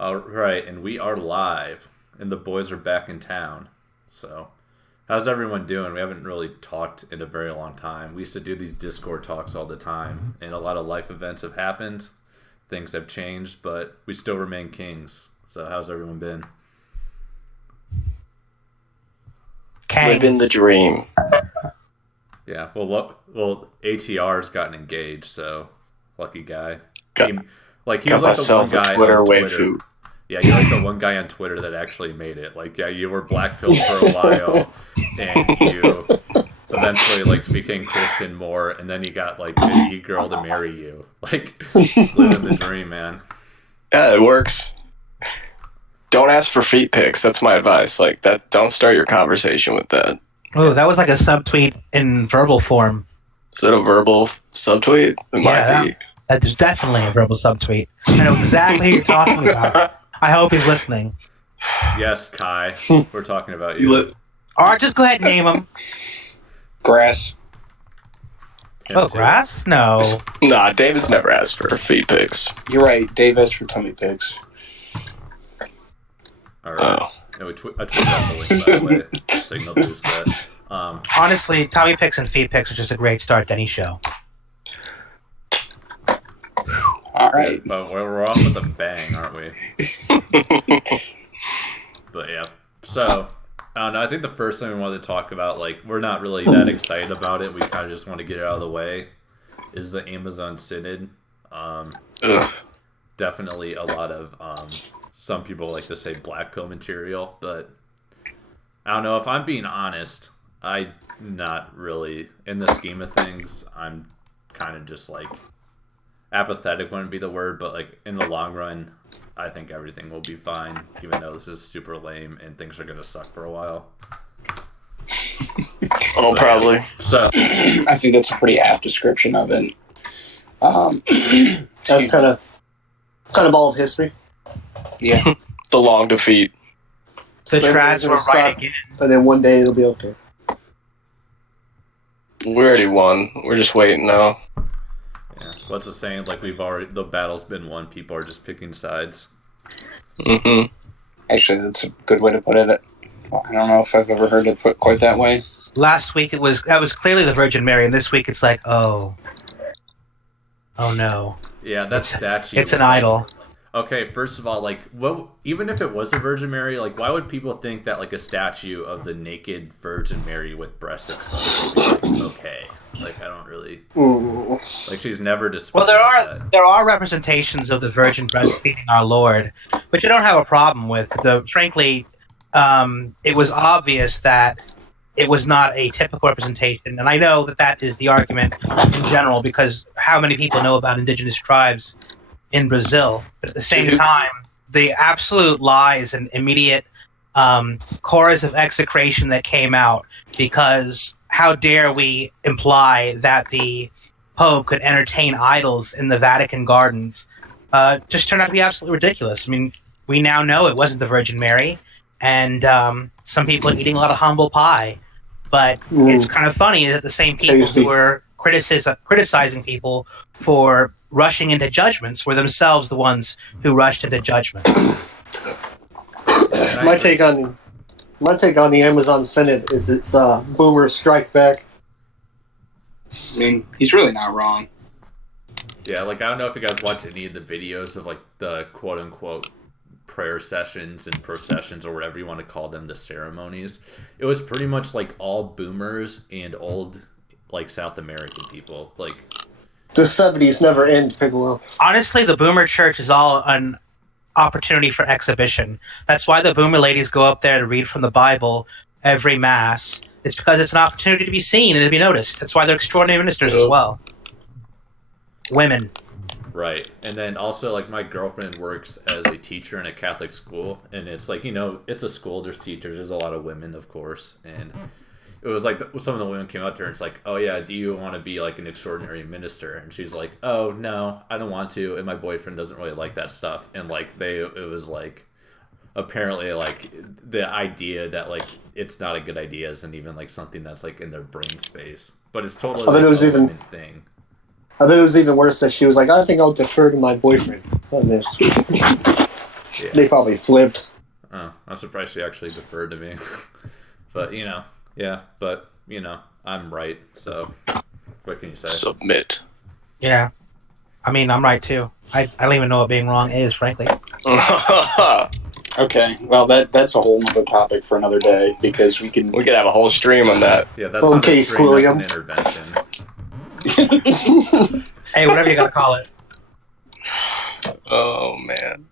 All right, and we are live, and the boys are back in town. So, how's everyone doing? We haven't really talked in a very long time. We used to do these Discord talks all the time, and a lot of life events have happened. Things have changed, but we still remain kings. So, how's everyone been? Living the dream. Yeah, well, ATR's gotten engaged, so lucky guy. Got He was like the one guy Twitter on Twitter. waifu. Yeah, you're like the one guy on Twitter that actually made it. Like, yeah, you were black-pilled for a while, and you eventually became Christian more, and then you got an e-girl to marry you. Living the dream, man. Yeah, it works. Don't ask for feet pics. That's my advice. Don't start your conversation with that. Oh, that was like a subtweet in verbal form. Is that a verbal subtweet? It might be. That's definitely a verbal subtweet. I know exactly who you're talking about. I hope he's listening. Yes, Kai, we're talking about you. Or just go ahead and name him. Grass. Grass? No. Nah, David's never asked for feet pics. You're right. Dave asked for tummy pics. All right. Oh. And I tweeted out the link, by the way. Signal boost that. Honestly, tummy pics and feet pics are just a great start to any show. All right. But we're off with a bang, aren't we? But yeah. So, I don't know. I think the first thing we wanted to talk about, we're not really that excited about it. We kind of just want to get it out of the way, is the Amazon Synod. Definitely a lot of, some people like to say black pill material, but I don't know. If I'm being honest, I'm not really, in the scheme of things, I'm kind of just apathetic wouldn't be the word, but in the long run, I think everything will be fine, even though this is super lame and things are going to suck for a while. Probably. So, I think that's a pretty apt description of it. That's kind of all of history. Yeah. The long defeat. The trash were right again. And then one day it'll be okay. We already won. We're just waiting now. Yeah. What's the saying? The battle's been won. People are just picking sides. Mm-hmm. Actually, that's a good way to put it. I don't know if I've ever heard it put quite that way. Last week that was clearly the Virgin Mary, and this week it's oh no. Yeah, that statue. It's an idol. Okay, first of all, even if it was the Virgin Mary, why would people think that a statue of the naked Virgin Mary with breasts exposed would be okay? I don't really she's never displayed. Well, there are representations of the Virgin breastfeeding our Lord, which I don't have a problem with. Frankly, it was obvious that it was not a typical representation, and I know that is the argument in general because how many people know about indigenous tribes in Brazil? But at the same time, the absolute lies and immediate chorus of execration that came out, because how dare we imply that the Pope could entertain idols in the Vatican gardens, just turned out to be absolutely ridiculous. I mean, we now know it wasn't the Virgin Mary, and some people are eating a lot of humble pie, but it's kind of funny that the same people who were criticizing people for rushing into judgments were themselves the ones who rushed into judgments. My take on the Amazon Synod is it's boomer strike back. I mean, he's really not wrong. Yeah, I don't know if you guys watch any of the videos of the quote unquote prayer sessions and processions or whatever you want to call them, the ceremonies. It was pretty much all boomers and old South American people. The 70s never end, Piccolo. Honestly, the boomer church is all an opportunity for exhibition. That's why the boomer ladies go up there to read from the Bible every mass. It's because it's an opportunity to be seen and to be noticed. That's why they're extraordinary ministers as well. Women. Right. And then also, my girlfriend works as a teacher in a Catholic school, and it's it's a school, there's teachers, there's a lot of women, of course, and it was some of the women came up to her and it's oh yeah, do you want to be an extraordinary minister? And she's like, oh no, I don't want to, and my boyfriend doesn't really like that stuff. And it was apparently the idea that it's not a good idea isn't even something that's in their brain space, but it's totally I mean, it was a women thing. I bet it was even worse that she was I think I'll defer to my boyfriend on this. Yeah. They probably flipped. Oh, I'm surprised she actually deferred to me. But, yeah, but, I'm right, so what can you say? Submit. Yeah. I mean, I'm right too. I don't even know what being wrong is, frankly. Okay, well that's a whole other topic for another day because we can. We could have a whole stream on that. Yeah, that's Okay, not a stream, that's an Squilliam. intervention. Hey, whatever you gotta call it. Oh man.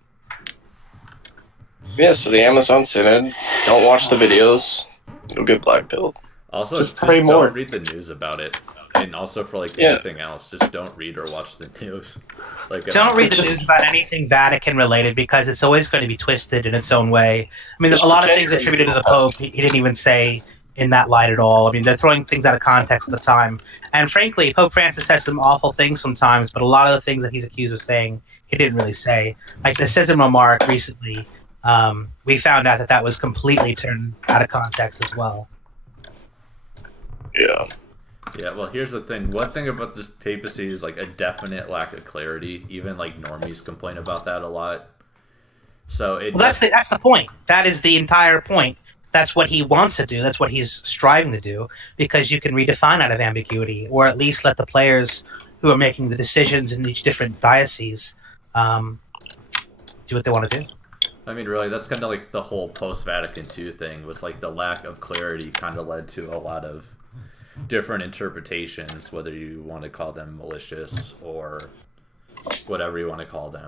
Yeah, so the Amazon Synod. Don't watch the videos. You'll get blackpilled. Also, Just just pray don't more. read the news about it. And also for, Yeah. anything else, just don't read or watch the news. Don't read the news about anything Vatican related because it's always going to be twisted in its own way. I mean, there's a lot of things attributed to the Pope he didn't even say in that light at all. I mean, they're throwing things out of context at the time. And frankly, Pope Francis says some awful things sometimes, but a lot of the things that he's accused of saying, he didn't really say. Like the schism remark recently, we found out that was completely turned out of context as well. Yeah. Yeah, well, here's the thing. One thing about this papacy is a definite lack of clarity. Even normies complain about that a lot. So that's the point. That is the entire point. That's what he wants to do. That's what he's striving to do because you can redefine out of ambiguity, or at least let the players who are making the decisions in each different diocese do what they want to do. I mean, really, that's kind of the whole post-Vatican II thing was the lack of clarity kind of led to a lot of different interpretations, whether you want to call them malicious or whatever you want to call them.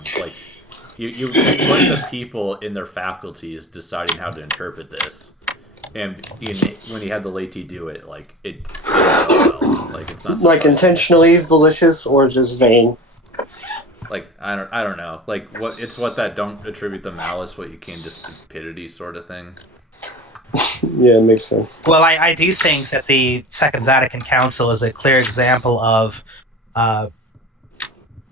You put the people in their faculties deciding how to interpret this, and when you had the laity do it, it didn't go well. It's not surprising. Intentionally malicious or just vain. I don't know. It's what that don't attribute the malice what you can to stupidity sort of thing. Yeah, it makes sense. Well, I do think that the Second Vatican Council is a clear example of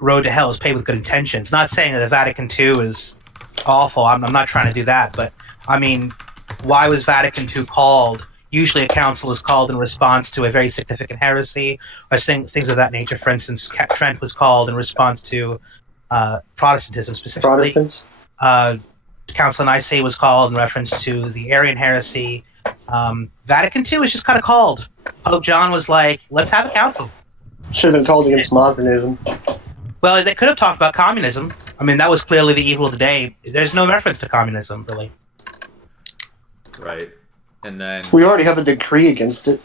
road to hell is paved with good intentions. Not saying that the Vatican II is awful. I'm not trying to do that. But, I mean, why was Vatican II called? Usually a council is called in response to a very significant heresy or things of that nature. For instance, Trent was called in response to Protestantism specifically. Protestants? Council of Nicaea was called in reference to the Arian heresy. Vatican II was just kind of called. Pope John was like, let's have a council. Should have been called against modernism. Well, they could have talked about communism. I mean, that was clearly the evil of the day. There's no reference to communism, really. Right. And then... We already have a decree against it.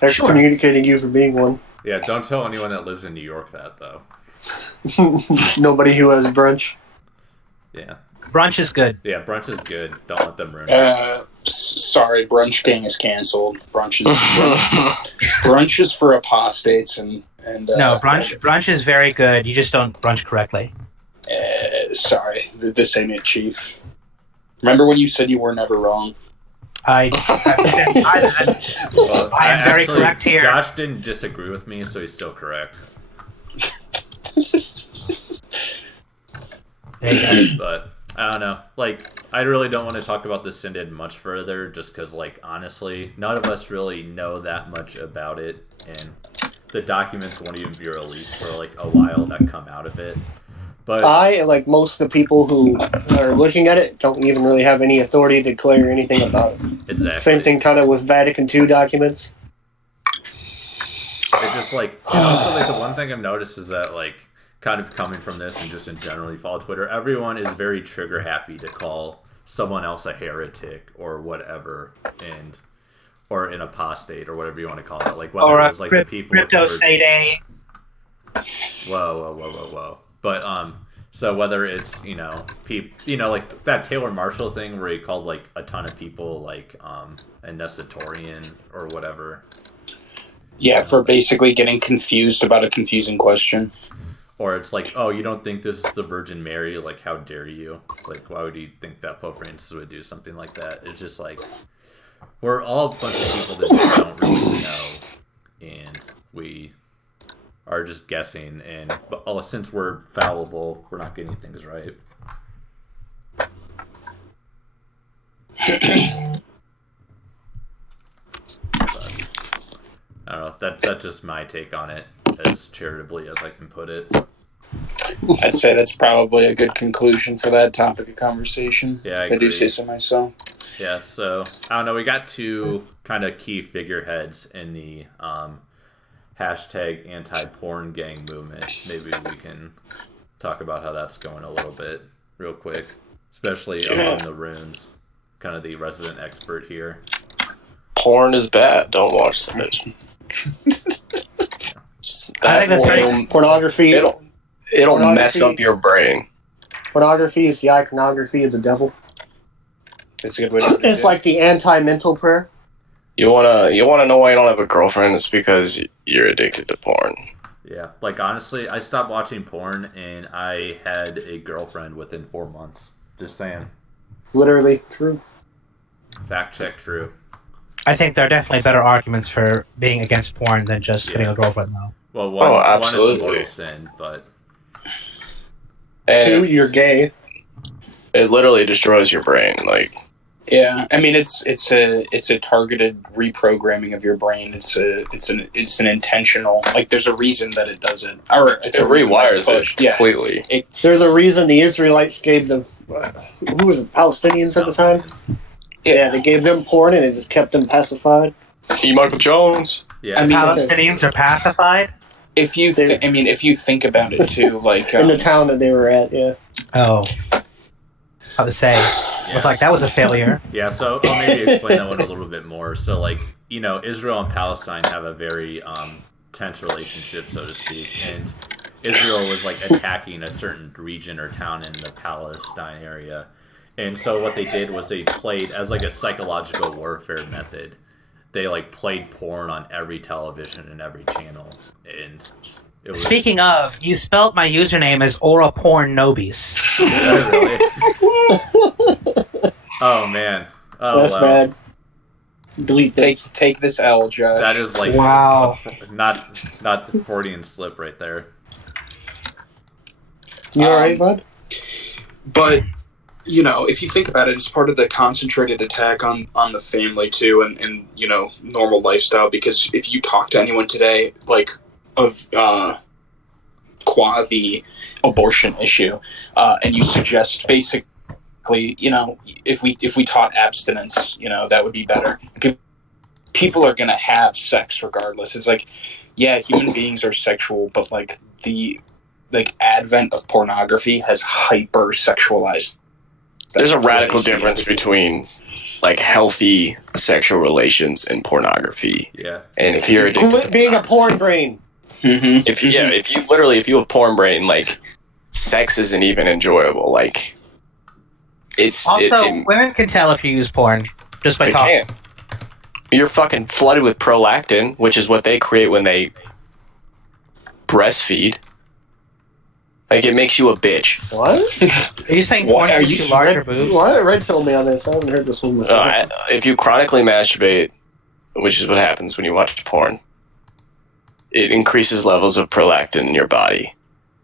Excommunicating you for being one. Yeah, don't tell anyone that lives in New York that, though. Nobody who has brunch. Yeah. Brunch is good. Yeah, brunch is good. Don't let them ruin it. Sorry, Brunch King is canceled. Brunch is for apostates and no, brunch is very good. You just don't brunch correctly. Sorry, this ain't it, Chief. Remember when you said you were never wrong? I am very correct here. Josh didn't disagree with me, so he's still correct. There you go. But I don't know. I really don't want to talk about the synod much further, just because, honestly, none of us really know that much about it, and the documents won't even be released for a while that come out of it. But I, like most of the people who are looking at it, don't even really have any authority to declare anything about it. Exactly. Same thing kind of with Vatican II documents. It's just and also the one thing I've noticed is that kind of coming from this and just in general, you follow Twitter, everyone is very trigger happy to call someone else a heretic or whatever, or an apostate or whatever you want to call it. Whether Or it was the people crypto state. Whoa. But so whether it's that Taylor Marshall thing where he called a ton of people a Nestorian or whatever. Yeah, for basically getting confused about a confusing question. Or it's oh, you don't think this is the Virgin Mary? How dare you? Why would you think that Pope Francis would do something like that? It's just we're all a bunch of people that just don't really know, and we are just guessing. But since we're fallible, we're not getting things right. I don't know. That's just my take on it, as charitably as I can put it. I'd say that's probably a good conclusion for that topic of conversation. Yeah, I if I do agree. say so myself. Yeah, so I don't know. We got two kind of key figureheads in the hashtag anti-porn gang movement. Maybe we can talk about how that's going a little bit real quick, especially among the runes. Kind of the resident expert here. Porn is bad. Don't watch that. I think that's right. Pornography. It'll mess up your brain. Pornography is the iconography of the devil. It's a good way to put it. It's like the anti-mental prayer. You wanna know why you don't have a girlfriend? It's because you're addicted to porn. Yeah, like honestly, I stopped watching porn and I had a girlfriend within 4 months. Just saying. Literally true. Fact check true. I think there are definitely better arguments for being against porn than just getting a girlfriend, though. Well, one is absolutely. mortal sin, but And 2, you're gay. it literally destroys your brain. Like, Yeah, I mean it's a targeted reprogramming of your brain. It's an intentional, like, there's a reason that it does it, or it rewires it completely. Yeah. There's a reason the Israelites gave them, who was it, Palestinians at the time? Yeah, they gave them porn and it just kept them pacified. E. Michael Jones. yeah. I mean, Palestinians are pacified? if you if you think about it too, like In the town that they were at, yeah. Oh. How to say. It's like, that was a failure. Yeah, so I'll maybe explain that one a little bit more. So, like, you know, Israel and Palestine have a very tense relationship, so to speak, and Israel was, like, attacking a certain region or town in the Palestine area. And so what they did was they played, as, like, a psychological warfare method, they, like, played porn on every television and every channel. And it was... Speaking of, you spelled my username as Aura Porn Nobis. Really? Oh, man. Oh, That's wow. bad. Delete this. take this L, Josh. That is like Wow. not the Freudian slip right there. You alright, bud? But you know, if you think about it, it's part of the concentrated attack on the family too, and you know, normal lifestyle. Because if you talk to anyone today, like of qua the abortion issue, and you suggest basically, you know, if we taught abstinence, you know, that would be better. People are gonna have sex regardless. It's like, yeah, human beings are sexual, but like the advent of pornography has hyper sexualized. There's a radical difference between like healthy sexual relations and pornography. Yeah. And if you're addicted Quit to being a porn brain. Mm-hmm. if you have a porn brain, like, sex isn't even enjoyable. Like, it's Also, women can tell if you use porn just by they talking. can't. You're fucking flooded with prolactin, which is what they create when they breastfeed. Like, it makes you a bitch. What? Are you saying What? porn Are gives you you larger boobs? What? Red pill me on this. I haven't heard this one before. If you chronically masturbate, which is what happens when you watch porn, it increases levels of prolactin in your body,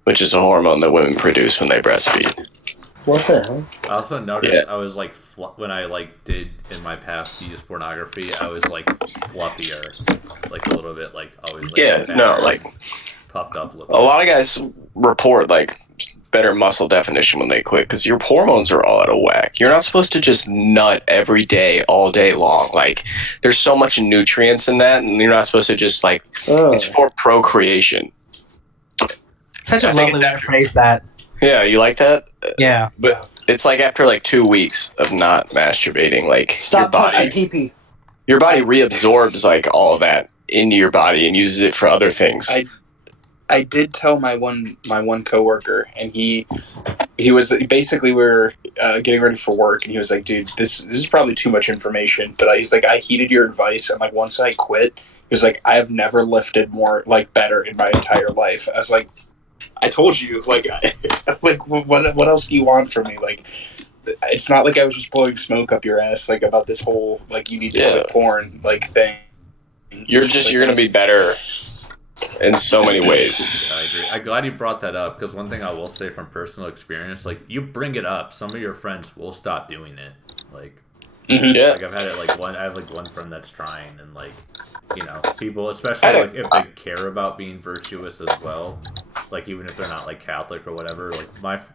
which is a hormone that women produce when they breastfeed. What the hell? I also noticed I was like when I like did in my past use pornography, I was like fluffier, like a little bit, like always. Like, Yeah, fatter, no, like, puffed up. a lot of guys report like better muscle definition when they quit because your hormones are all out of whack. You're not supposed to just nut every day, all day long. Like, there's so much nutrients in that, and you're not supposed to just like. It's for procreation. Such a I think lovely way to phrase that. Yeah, you like that? Yeah. But it's like after like 2 weeks of not masturbating, like Stop touching pee-pee. your body reabsorbs like all of that into your body and uses it for other things. I did tell my one coworker, and he was basically, we were getting ready for work, and he was like, "Dude, this is probably too much information." But he's like, "I heeded your advice, and like once I quit, he was like, I have never lifted more like better in my entire life." I was like, "I told you, like, like what else do you want from me? Like, it's not like I was just blowing smoke up your ass like about this whole like you need to quit porn like thing." You're gonna be better in so many ways. Yeah, I agree. I'm glad you brought that up because one thing I will say from personal experience, like, you bring it up, some of your friends will stop doing it. Like, Yeah. like I've had it like I have like one friend that's trying, and like, you know, people, especially like if they care about being virtuous as well, like even if they're not like Catholic or whatever. Like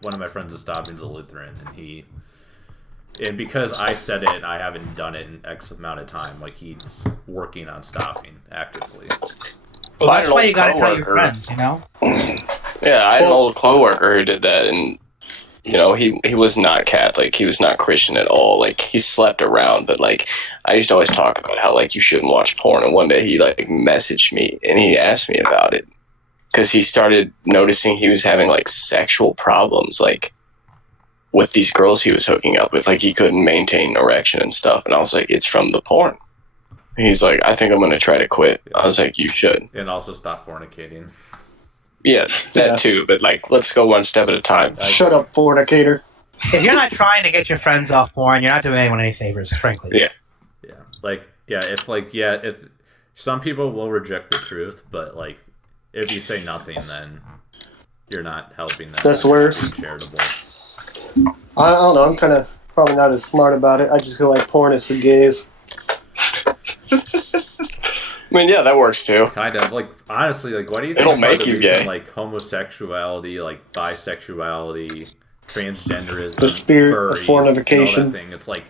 one of my friends is stopping is a Lutheran, and because I said it, I haven't done it in X amount of time. Like he's working on stopping actively. Well, that's why you gotta tell your friends, you know. Yeah, I had an old coworker who did that, and he was not Catholic. He was not Christian at all. Like he slept around, but like I used to always talk about how like you shouldn't watch porn. And one day he like messaged me and he asked me about it because he started noticing he was having like sexual problems, like with these girls he was hooking up with. Like he couldn't maintain an erection and stuff. And I was like, it's from the porn. And he's like, I think I'm going to try to quit. I was like, you should. And also stop fornicating. Yeah, that too. But like, let's go one step at a time. Shut up, fornicator. If you're not trying to get your friends off porn, you're not doing anyone any favors, frankly. Yeah. If some people will reject the truth, but like if you say nothing, then you're not helping them. That's worse. Charitable. I don't know. I'm kind of probably not as smart about it. I just feel like porn is for gays. I mean, yeah, that works too. Kind of like honestly, like what do you think? It'll make you gay. Like homosexuality, like bisexuality, transgenderism, The spirit furries, of fornication. all that thing. It's like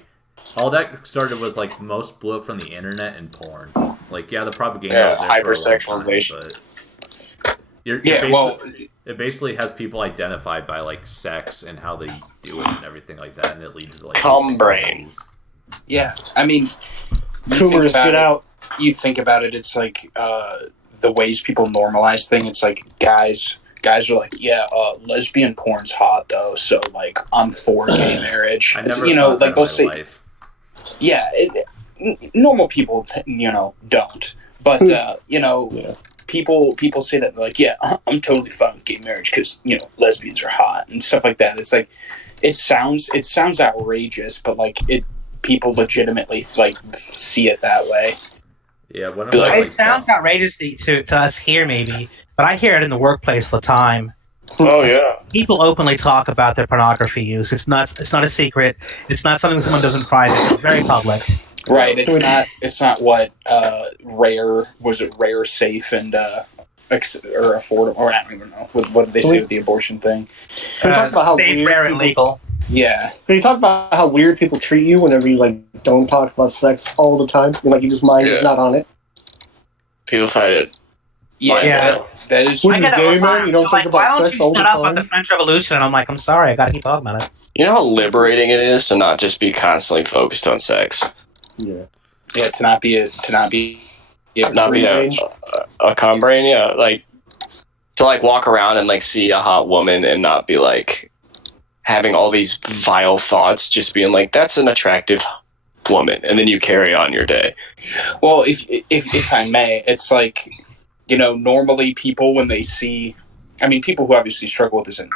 all that started with like most blew up from the internet and porn. Like the propaganda. Yeah, was there for a long time, hypersexualization. but it basically has people identified by like sex and how they do it and everything like that, and it leads to like cum brain. Yeah, I mean, Coomers, get out. You think about it, it's like the ways people normalize things. It's like guys are like, yeah, lesbian porn's hot though, so like I'm for gay marriage. I never like they'll say, life. yeah, normal people, don't. But people say that, like, yeah, I'm totally fine with gay marriage because lesbians are hot and stuff like that. It's like it sounds outrageous, but like people legitimately like see it that way. Yeah, it sounds outrageous to us here, maybe, but I hear it in the workplace all the time. Oh yeah, people openly talk about their pornography use. It's not a secret. It's not something someone does in private. It's very public. Right. It's not what rare, safe, and or affordable, or I don't even know what did they say with the abortion thing. Can we talk about how safe, weird rare, and legal. Yeah. Can you talk about how weird people treat you whenever you like don't talk about sex all the time? And, like you just mind is not on it. People find it. Yeah. That is. When you're gay, man, you don't think about sex all the time. Shut up about the French Revolution, and I'm like, I'm sorry, I gotta keep talking about it. You know how liberating it is to not just be constantly focused on sex. Yeah. Yeah. To not be a cum brain. Yeah, like to like walk around and like see a hot woman and not be like having all these vile thoughts, just being like, that's an attractive woman, and then you carry on your day. Well, if I may, it's like, normally people when they see, I mean, people who obviously struggle with this and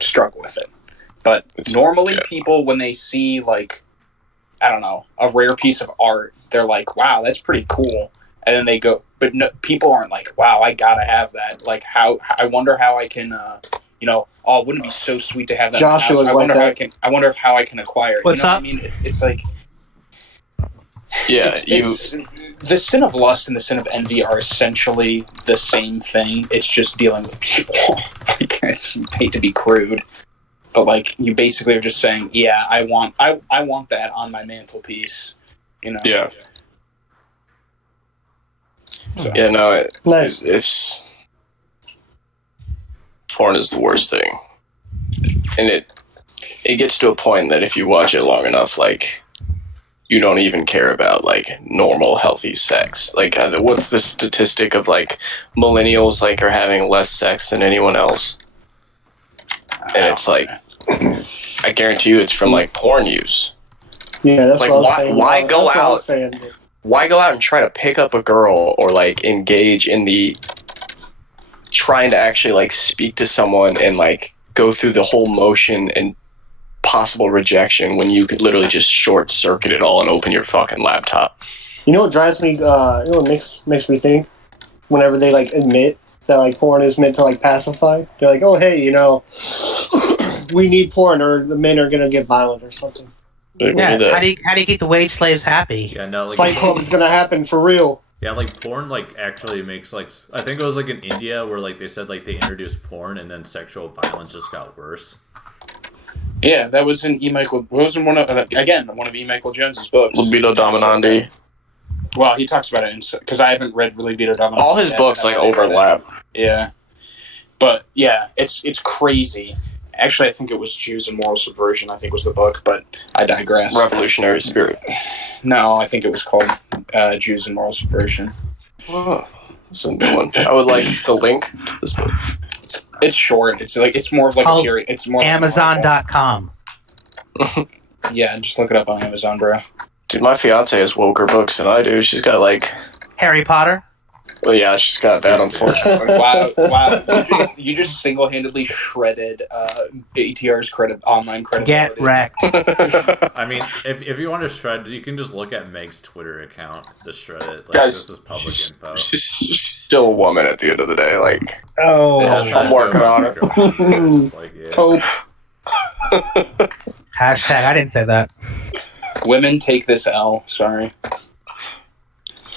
struggle with it, but normally people when they see like, I don't know, a rare piece of art, they're like, wow, that's pretty cool, and then they go, but no, people aren't like, wow, I gotta have that. Like, how I wonder how I can. Wouldn't it be so sweet to have that? Joshua was like that. I wonder how I can acquire it. What's up? What I mean? It's like, yeah, it's the sin of lust and the sin of envy are essentially the same thing. It's just dealing with people. Like, I hate to be crude, but like you basically are just saying, yeah, I want that on my mantelpiece. Yeah. So. Yeah, no, Nice. it's porn is the worst thing, and it gets to a point that if you watch it long enough, like you don't even care about like normal healthy sex. Like what's the statistic of like millennials like are having less sex than anyone else? And it's like I guarantee you it's from like porn use. Yeah, that's like what I was saying. Why go That's what I out? was saying. Why go out and try to pick up a girl or like engage in the trying to actually like speak to someone and like go through the whole motion and possible rejection when you could literally just short circuit it all and open your fucking laptop? You know what drives me? What makes me think? Whenever they like admit that like porn is meant to like pacify, they're like, oh hey, we need porn or the men are gonna get violent or something. Yeah, how do you keep the wage slaves happy? Yeah, no, like Fight Club is gonna happen for real. Yeah, like porn, like actually makes like I think it was like in India where like they said like they introduced porn and then sexual violence just got worse. Yeah, that was in E. Michael. It was in one of E. Michael Jones's books. Libido Dominandi. Well, he talks about it because I haven't read Libido Dominandi. All his books like overlap. Yeah, but yeah, it's crazy. Actually, I think it was Jews and Moral Subversion. I think was the book, but I digress. Revolutionary Spirit. No, I think it was called Jews and Moral Subversion. Oh, that's a new one. I would like the link to this book. It's short. It's more of like a period. It's more Amazon.com. Yeah, just look it up on Amazon, bro. Dude, my fiance has woker books than I do. She's got like, Harry Potter. well, yeah, she's got that, unfortunately. Wow! You just single-handedly shredded ATR's online credibility. Get wrecked. I mean, if you want to shred, you can just look at Meg's Twitter account to shred it. Like, Guys, this is public info. She's still a woman at the end of the day. Like, Oh. Yeah, I'm working on it. It's like, yeah. Hope. Hashtag, I didn't say that. Women take this L. Sorry.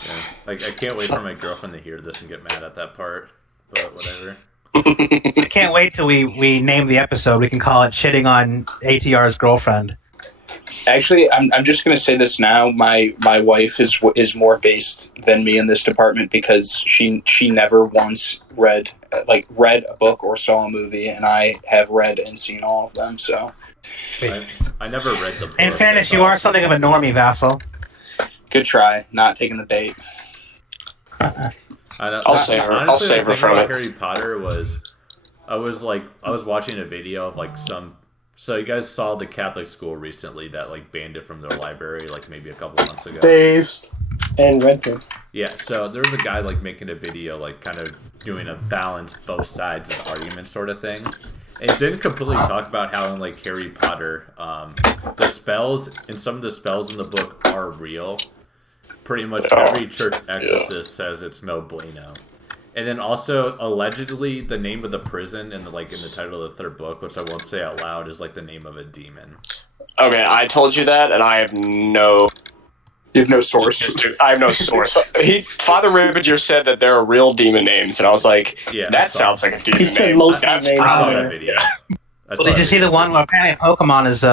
Yeah. Like, I can't wait for my girlfriend to hear this and get mad at that part. But whatever. I can't wait till we name the episode. We can call it "Shitting on ATR's Girlfriend." Actually, I'm just gonna say this now. My wife is more based than me in this department because she never once read a book or saw a movie, and I have read and seen all of them. So, I never read the book. In fairness, you are something of a normie, Vassal. good try. Not taking the bait. I'll save her. I'll save her from it. Harry Potter was, I was watching a video of like some. So you guys saw the Catholic school recently that like banned it from their library like maybe a couple months ago. Based and rented. Yeah, so there was a guy like making a video like kind of doing a balance both sides of the argument sort of thing. And it didn't completely talk about how in like Harry Potter, the spells and some of the spells in the book are real. Pretty much every church exorcist says it's no bueno. And then also, allegedly, the name of the prison in the title of the third book, which I won't say out loud, is like the name of a demon. Okay, I told you that, and I have no... You have no source? I have no source. Father Rippinger said that there are real demon names, and I said, Yeah, that sounds like a demon He said name. most That's names I saw probably... that video. Well, did you see the one where apparently Pokemon is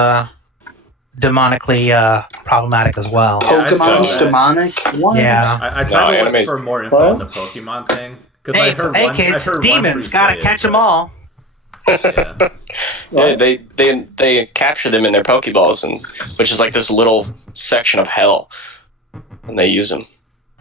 demonically problematic as well? Yeah, I saw Pokemon's that. demonic? What? Yeah. I tried to look anime- for more info What? on the Pokemon thing. Hey, kids, demons, gotta catch them all. Yeah. Yeah, they capture them in their Pokeballs, which is like this little section of hell, and they use them.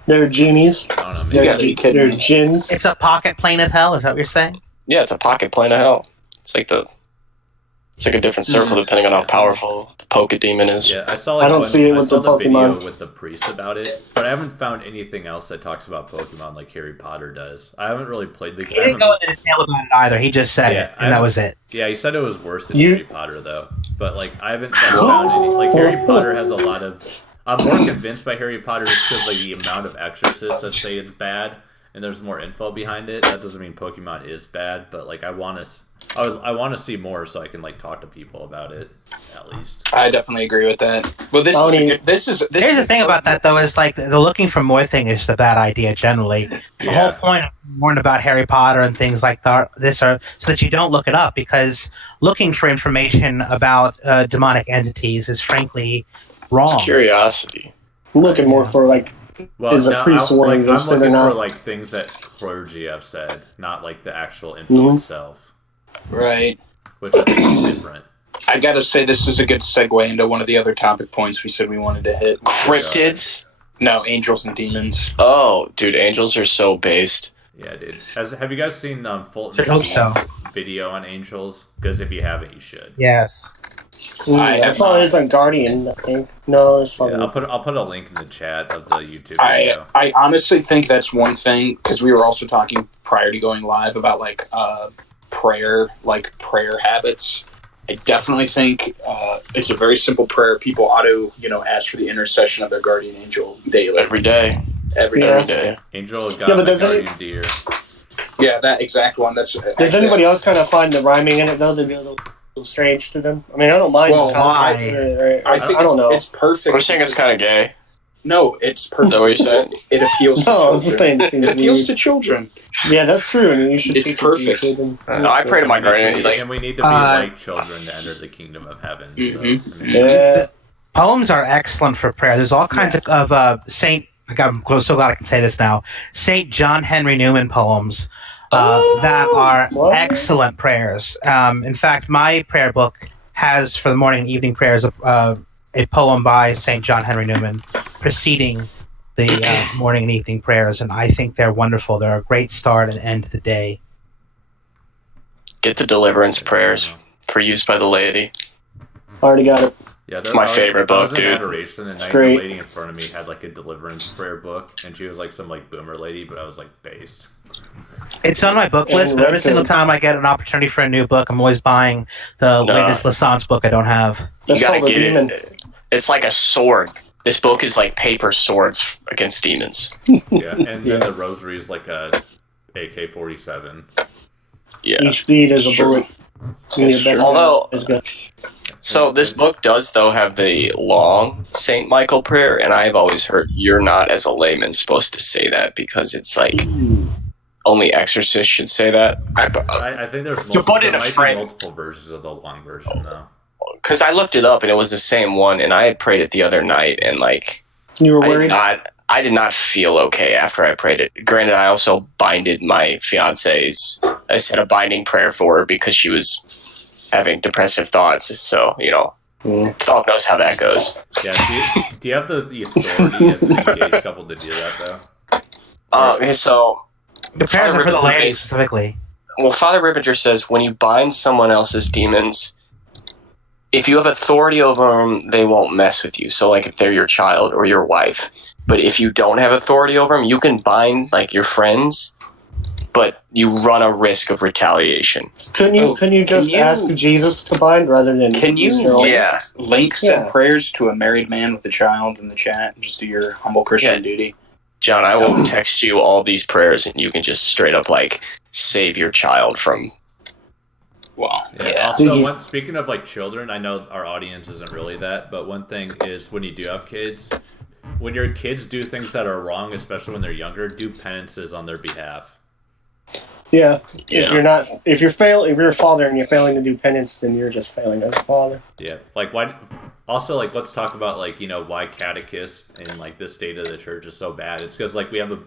They're genies. I don't know, maybe. They're, gotta be kidding they're me. gins. It's a pocket plane of hell. Is that what you're saying? Yeah, it's a pocket plane of hell. It's like a different circle depending on how powerful the Pokedemon is. Yeah, I saw. I don't see it with the video Pokemon. with the priest about it, but I haven't found anything else that talks about Pokemon like Harry Potter does. I haven't really played the. He didn't go into detail about it either. He just said it, and that was it. Yeah, he said it was worse than You- Harry Potter though, but like I haven't found any. Like Harry Potter has a lot of. I'm more convinced by Harry Potter just because like the amount of exorcists that say it's bad, and there's more info behind it. That doesn't mean Pokemon is bad, but like I want to see more so I can like talk to people about it at least. I definitely agree with that. Well, this is Here's the thing about that, though, is like the looking for more thing is the bad idea generally. The whole point of warning about Harry Potter and things like this are so that you don't look it up, because looking for information about demonic entities is frankly wrong. It's curiosity. I'm looking more for like Well, Is a now, priest I'm warning listed or looking not? for like things that clergy have said, not like the actual info itself, right. which I think is different. I gotta say, this is a good segue into one of the other topic points we said we wanted to hit. Cryptids? No, angels and demons. Oh, dude, angels are so based. Yeah, dude. Have you guys seen Fulton Should hope Sheen's so. video on angels? Because if you haven't, you should. Yes. I saw his on Guardian, I think. No, it's Yeah, fucking. I'll put a link in the chat of the YouTube I video. I honestly think that's one thing, because we were also talking prior to going live about like prayer habits. I definitely think it's a very simple prayer. People ought to ask for the intercession of their guardian angel daily, Every day. every Yeah. Every day. Angel of Yeah, God, but the doesn't it- guardian deer. Yeah, that exact one. That's. Does anybody else kind of find the rhyming in it though to be a little strange to them? I mean, I don't mind Well, the concept. why? or- I think I don't know. it's perfect. I'm saying it's kind of gay. No, it's Is that what perfect. you're saying? It appeals to No, it's the children. same. Seems It appeals weird. to children. Yeah, that's true, and you should It's teach it to your perfect. children. I pray to my guardian. Like, And we need to be like children to enter the kingdom of heaven. So, Mhm. I mean, Yeah. Poems are excellent for prayer. There's all kinds of Saint. I'm so glad I can say this now. Saint John Henry Newman poems that are What? excellent prayers. In fact, my prayer book has for the morning and evening prayers a poem by Saint John Henry Newman preceding the morning and evening prayers, and I think they're wonderful. They're a great start and end to the day. get the deliverance prayers for use by the laity. Already got it. yeah, It's my favorite I was book, in dude. Adoration, and It's the great. lady in front of me had like a deliverance prayer book, and she was like some like boomer lady, but I was like based. It's on my book list, And but every Red single Pill. time I get an opportunity for a new book, I'm always buying the latest Lassance book I don't have. That's You gotta called a get demon. it. It's like a sword. This book is like paper swords against demons. Yeah, and Yeah. then the rosary is like a AK-47. Yeah. Each bead is a It's true. bullet. You need It's the best true. Although- is good. So this book does though have the long Saint Michael prayer, and I've always heard you're not as a layman supposed to say that because it's like only exorcists should say that. I think there's You put it in there a might frame. be multiple versions of the long version though. Because I looked it up and it was the same one, and I had prayed it the other night, and like You were I worried? did not feel okay after I prayed it. Granted, I also binded my fiance's. I said a binding prayer for her because she was having depressive thoughts. So dog knows how that goes. Yeah, do you have the authority as an engaged couple to do that though? Okay, so The prayers Father are for the Ripper ladies is- specifically. well, Father Rippinger says when you bind someone else's demons, if you have authority over them, they won't mess with you. So, like if they're your child or your wife, but if you don't have authority over them, you can bind like your friends, but you run a risk of retaliation. Couldn't you just you- ask Jesus to bind rather than Can you use your own? Yeah. link said Yeah. prayers to a married man with a child in the chat and just do your humble Christian Yeah. duty? John, I will text you all these prayers, and you can just straight up like save your child from. Well, Yeah. yeah. Also, Did you- speaking of like children, I know our audience isn't really that, but one thing is when you do have kids, when your kids do things that are wrong, especially when they're younger, do penances on their behalf. Yeah. Yeah. If you're a father and you're failing to do penance, then you're just failing as a father. Yeah, like why? Also, like let's talk about like why catechists and like the state of the church is so bad. It's because like we have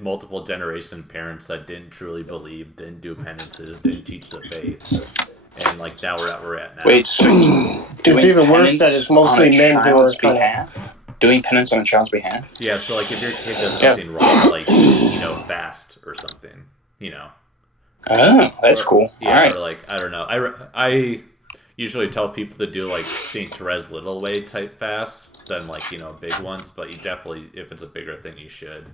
multiple generation parents that didn't truly believe, didn't do penances, didn't teach the faith, and like now we're at where we're at now. Wait, so It's even worse that it's mostly men who are kind of. behalf? Doing penance on a child's behalf? Yeah, so like if your kid does Yeah. something wrong, like fast or something, Oh, that's Or- cool. Yeah, All right. or like I don't know. I usually tell people to do like Saint Therese Little Way type fasts than like big ones, but you definitely, if it's a bigger thing, you should.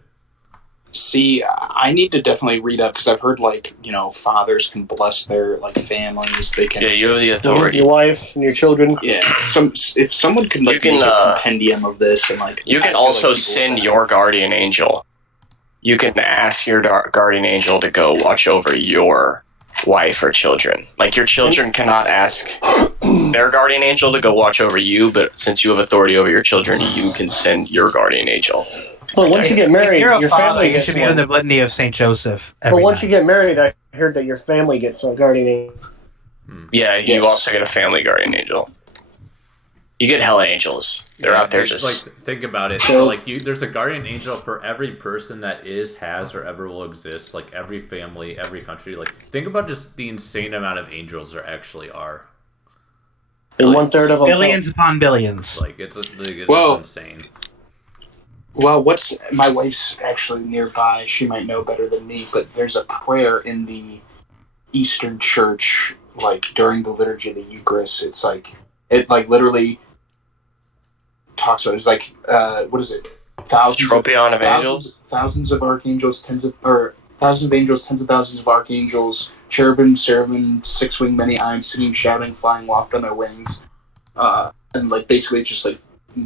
See, I need to definitely read up because I've heard fathers can bless their families. They can. Yeah, you have the authority. Your wife and your children. Yeah, if someone could You can, make a compendium of this and You I can feel also like people send would your guardian angel. You can ask your guardian angel to go watch over your wife or children. Like your children cannot ask their guardian angel to go watch over you, but since you have authority over your children, you can send your guardian angel. But once you get married, if you're a your father, family you gets should be one. doing the litany of Saint Joseph. But Every once night. you get married, I heard that your family gets a guardian angel. Yeah, you Yes. also get a family guardian angel. You get hella angels. They're out there think- just. like think about it. So- So like there's a guardian angel for every person that has, or ever will exist. Like every family, every country. Like think about just the insane amount of angels there actually are. And 1/3 of them. billions upon billions. Like it's Well- insane. Well, my wife's actually nearby. She might know better than me, but there's a prayer in the Eastern Church, during the liturgy of the Eucharist. It's it literally talks about. It's what is it? Tropion of angels? thousands of archangels, thousands of angels, tens of thousands of archangels, cherubim, seraphim, six-winged, many-eyed, singing, shouting, flying aloft on their wings, and basically just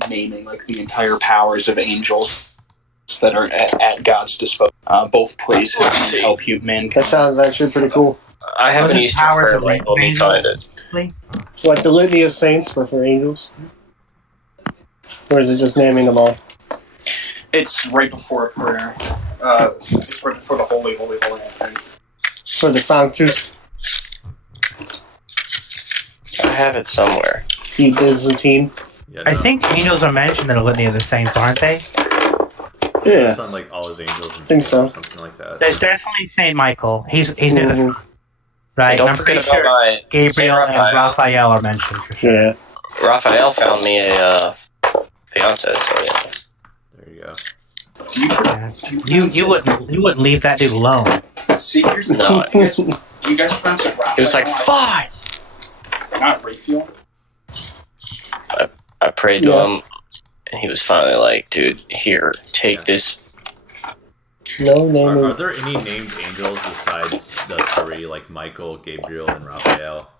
naming the entire powers of angels that are at God's disposal. Both praise Him and help mankind. That sounds actually pretty cool. I have Those an are Eastern powers prayer of link. Let me angels. find it. It's like the litany of saints, but for angels. Or is it just naming them all? It's right before a prayer. It's right before the holy, holy, holy, I think. For the Sanctus, I have it somewhere. the Byzantine. Yeah, I no. think angels are mentioned in the Litany of the Saints, aren't they? Yeah. It's on like all his angels and Think so. or something like that. There's definitely Saint Michael. He's near the Mhm. front, right? And don't I'm forget pretty about sure my Saint Gabriel and Raphael. Raphael are mentioned for sure. Yeah. Raphael found me a fiance. So yeah. There you go. Do you, Yeah. do you You wouldn't leave that dude alone. See, here's the No. thing. You guys pronounce it Raphael. He was like, "Fine." Not Raphael. I prayed to Yeah. him, and he was finally like, "Dude, here, take this." No, Are there any named angels besides the three, like Michael, Gabriel, and Raphael?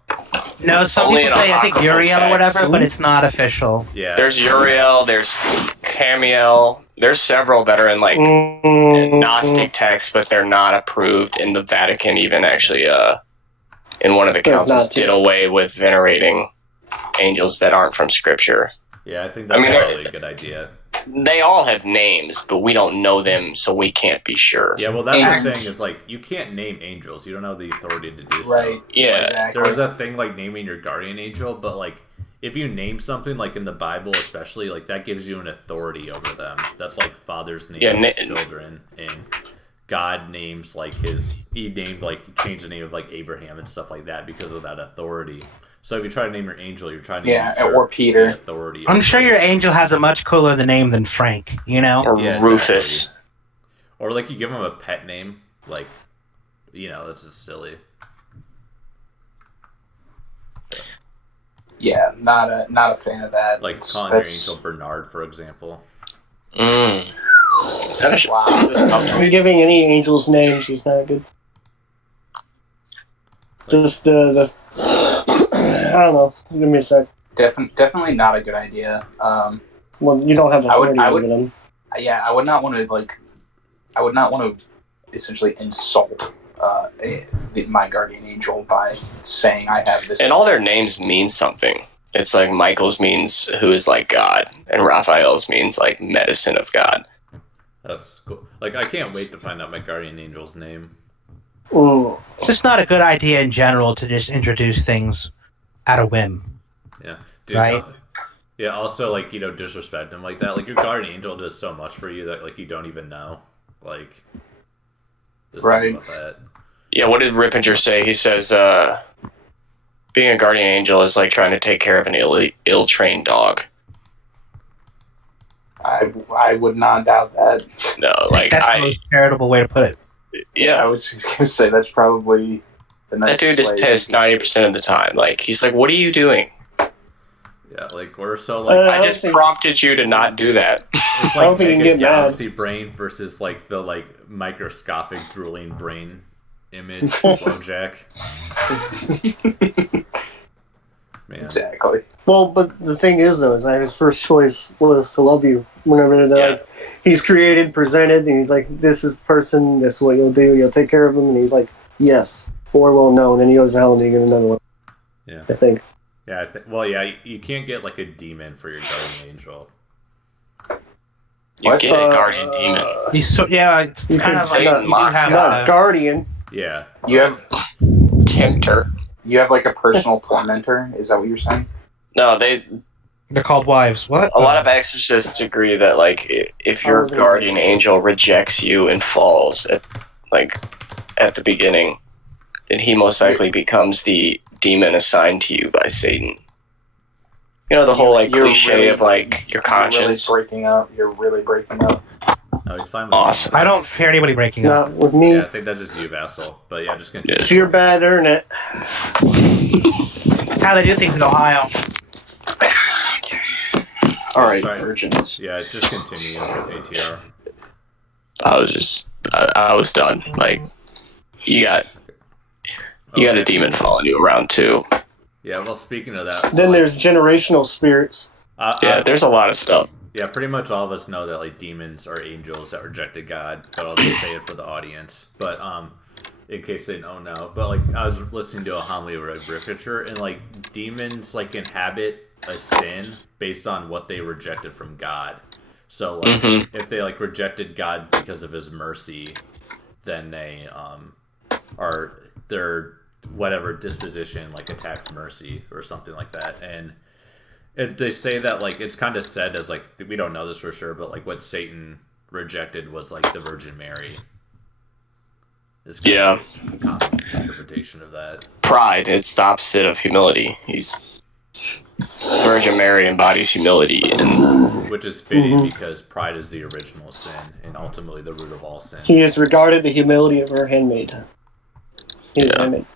No, some Only people in say I think apocryphal Uriel or texts. whatever, but it's not official. Yeah. There's Uriel. There's Camiel. There's several that are in like Mm, Gnostic texts, but they're not approved. And the Vatican even actually, in one of the Does councils, not to. did away with venerating angels that aren't from Scripture. Yeah, I think that's I mean, probably a good idea. They all have names, but we don't know them, so we can't be sure. Yeah, well, that's And- the thing is like you can't name angels. You don't have the authority to do so. Right. Yeah. Exactly. There is a thing like naming your guardian angel, but like if you name something like in the Bible, especially like that gives you an authority over them. That's like fathers name Yeah, children, and God names like he named like changed the name of like Abraham and stuff like that because of that authority. So if you try to name your angel, you're trying to usurp or Peter. the authority. I'm over sure it. your angel has a much cooler name than Frank, you know? Or Yeah, Rufus. exactly. Or like you give him a pet name, like that's just silly. Yeah, not a fan of that. Like It's- calling your that's- angel Bernard, for example. Mm. Is that a Wow. I'm giving any angels names is not good. Just the I don't know. Give me a sec. Definitely not a good idea. Well, you don't have the I would- authority I over would- them. Yeah, I would not want to essentially insult my guardian angel by saying I have this. And all their names mean something. It's like Michael's means who is like God, and Raphael's means like medicine of God. That's cool. Like I can't wait to find out my guardian angel's name. Mm. It's just not a good idea in general to just introduce things at a whim. Yeah, dude. Right. Yeah. Also, like disrespect him like that. Like your guardian angel does so much for you that like you don't even know. Like, just Right. think about that. Yeah, what did Rippinger say? He says, being a guardian angel is like trying to take care of an ill-trained dog. I would not doubt that. No, like That's the most charitable way to put it. I yeah, was just gonna say that's probably the that dude is nicest way. pissed 90% of the time. Like he's like, "What are you doing? Yeah, like we're so like I I don't just think- prompted you to not do that." it's I don't like think you can Megan get mad. Galaxy brain versus like the like microscopic drooling brain image Bojack. Man. Exactly. Well, but the thing is, though, is that his first choice was to love you. Whenever they're like, he's created, presented, and he's like, "This is the person. This is what you'll do. You'll take care of him." And he's like, "Yes," or "Well, no." And then he goes to hell and you get another one. Yeah. I think. Yeah, well, yeah, you can't get like a demon for your guardian angel. You What? get a guardian demon. It's You kind could of say like not you do Mox, have Not a, guardian. Yeah. You have Tempter. like a personal tormentor. Is that what you're saying? No, they're called wives. What? a lot of exorcists agree that like if your guardian angel rejects you and falls at the beginning, then he most likely becomes the demon assigned to you by Satan. You know the whole like You're cliche really- of like your conscience. You're really breaking up. No, he's fine with Awesome. I don't fear anybody breaking up. Not with me. Yeah, I think that's just you, Vassal. But yeah, just continue. It's your bad, earn it. That's how they do things in Ohio. All right, Sorry. virgins. Yeah, just continue with ATR. I was done. Like you got a demon following you around too. Yeah, well, speaking of that, so, Then like, there's generational spirits. Yeah, there's a lot of stuff. yeah, pretty much all of us know that like demons are angels that rejected God, but I'll just say it for the audience. But in case they don't know, but like I was listening to a homily of Rippinger, and like demons like inhabit a sin based on what they rejected from God. So like Mhm. if they like rejected God because of His mercy, then they are their whatever disposition like attacks mercy or something like that. And they say that like it's kind of said as like we don't know this for sure, but like what Satan rejected was like the Virgin Mary. Is kind Yeah. of a common interpretation of that. Pride. It's the opposite of humility. Virgin Mary embodies humility, and Which is fitting because pride is the original sin and ultimately the root of all sin. He has regarded the humility of her handmaid. His Yeah. handmaid.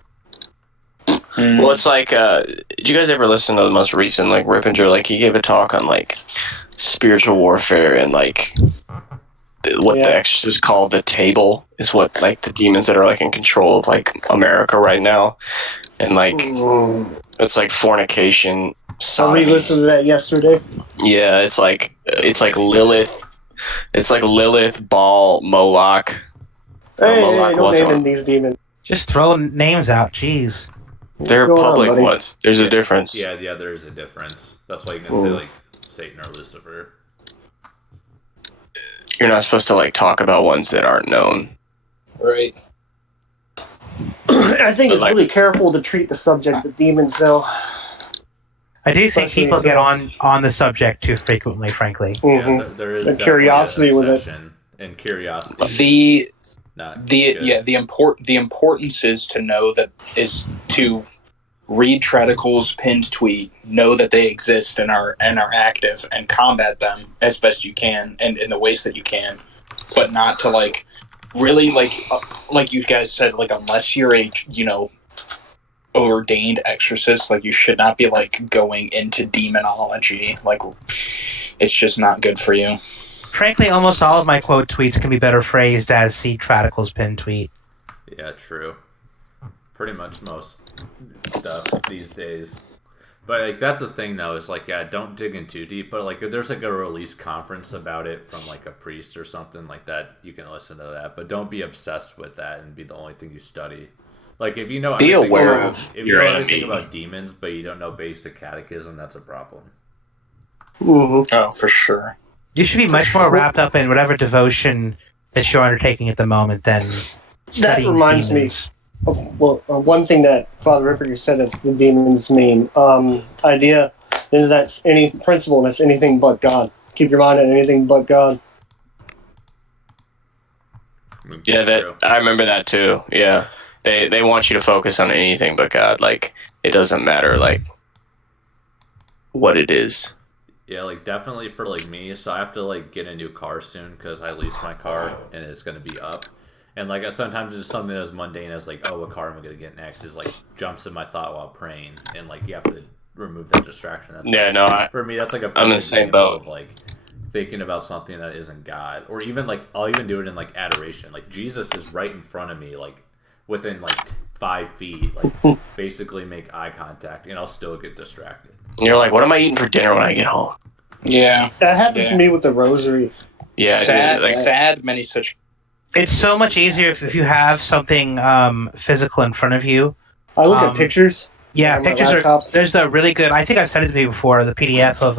well, it's like, did you guys ever listen to the most recent, like, Rippinger? Like, he gave a talk on, like, spiritual warfare and, like, what Yeah. the Exorcist called the table is what, like, the demons that are, like, in control of, like, America right now. And, like, it's, like, fornication, I sodomy. re-listened to that yesterday. Yeah, it's like Lilith. It's like Lilith, Baal, Moloch. Hey, Moloch hey, don't wasn't name one. these demons. Just throwing names out. Jeez. They're What's going on, public buddy? ones. There's a difference. Yeah, there is a difference. That's why you can say like Satan or Lucifer. You're not supposed to, like, talk about ones that aren't known. Right. I think it's Like- really careful to treat the subject of demons, though. I do think Especially people get those- on the subject too frequently, frankly. Mhm. Yeah, there is The definitely curiosity an with it. obsession, and curiosity. Is not good. The importance is to know that is to read Tradical's pinned tweet, know that they exist and are active, and combat them as best you can and in the ways that you can, but not to like really like you guys said, like unless you're a ordained exorcist, like you should not be like going into demonology. Like it's just not good for you. Frankly, almost all of my quote tweets can be better phrased as "see Tradical's pin tweet." Yeah, true. Pretty much most stuff these days. But like that's the thing though, is like don't dig in too deep. But like if there's like a release conference about it from like a priest or something like that, you can listen to that. But don't be obsessed with that and be the only thing you study. Like if you know Be everything aware about, of if your you know everything enemy. about demons, but you don't know basic catechism, that's a problem. Oh, for sure. You should be much more wrapped up in whatever devotion that you're undertaking at the moment than studying reminds me- demons. Well, one thing that Father Ripper said that's the demon's main idea is that any principle that's anything but God. Keep your mind on anything but God. I mean, Yeah, true. I remember that too. Yeah, they want you to focus on anything but God. Like, it doesn't matter, like, what it is. Yeah, like definitely for like me. So I have to like get a new car soon because I leased my car and it's gonna be up. And like sometimes it's something as mundane as like, oh, what car am I gonna get next? Is like jumps in my thought while praying, and like you have to remove that distraction. That's Yeah, no, for me that's like a I'm in the perfect same example boat. of like thinking about something that isn't God, or even like I'll even do it in like adoration. Like Jesus is right in front of me, like within like 5 feet, like basically make eye contact, and I'll still get distracted. You're like, what am I eating for dinner when I get home? Yeah. That happens Yeah. to me with the rosary. Yeah, sad, dude, like, sad. Many such. It's so much easier if you have something physical in front of you. I look at Um, pictures. Yeah, On my pictures are. laptop. There's a really good. I think I've sent it to you before. The PDF of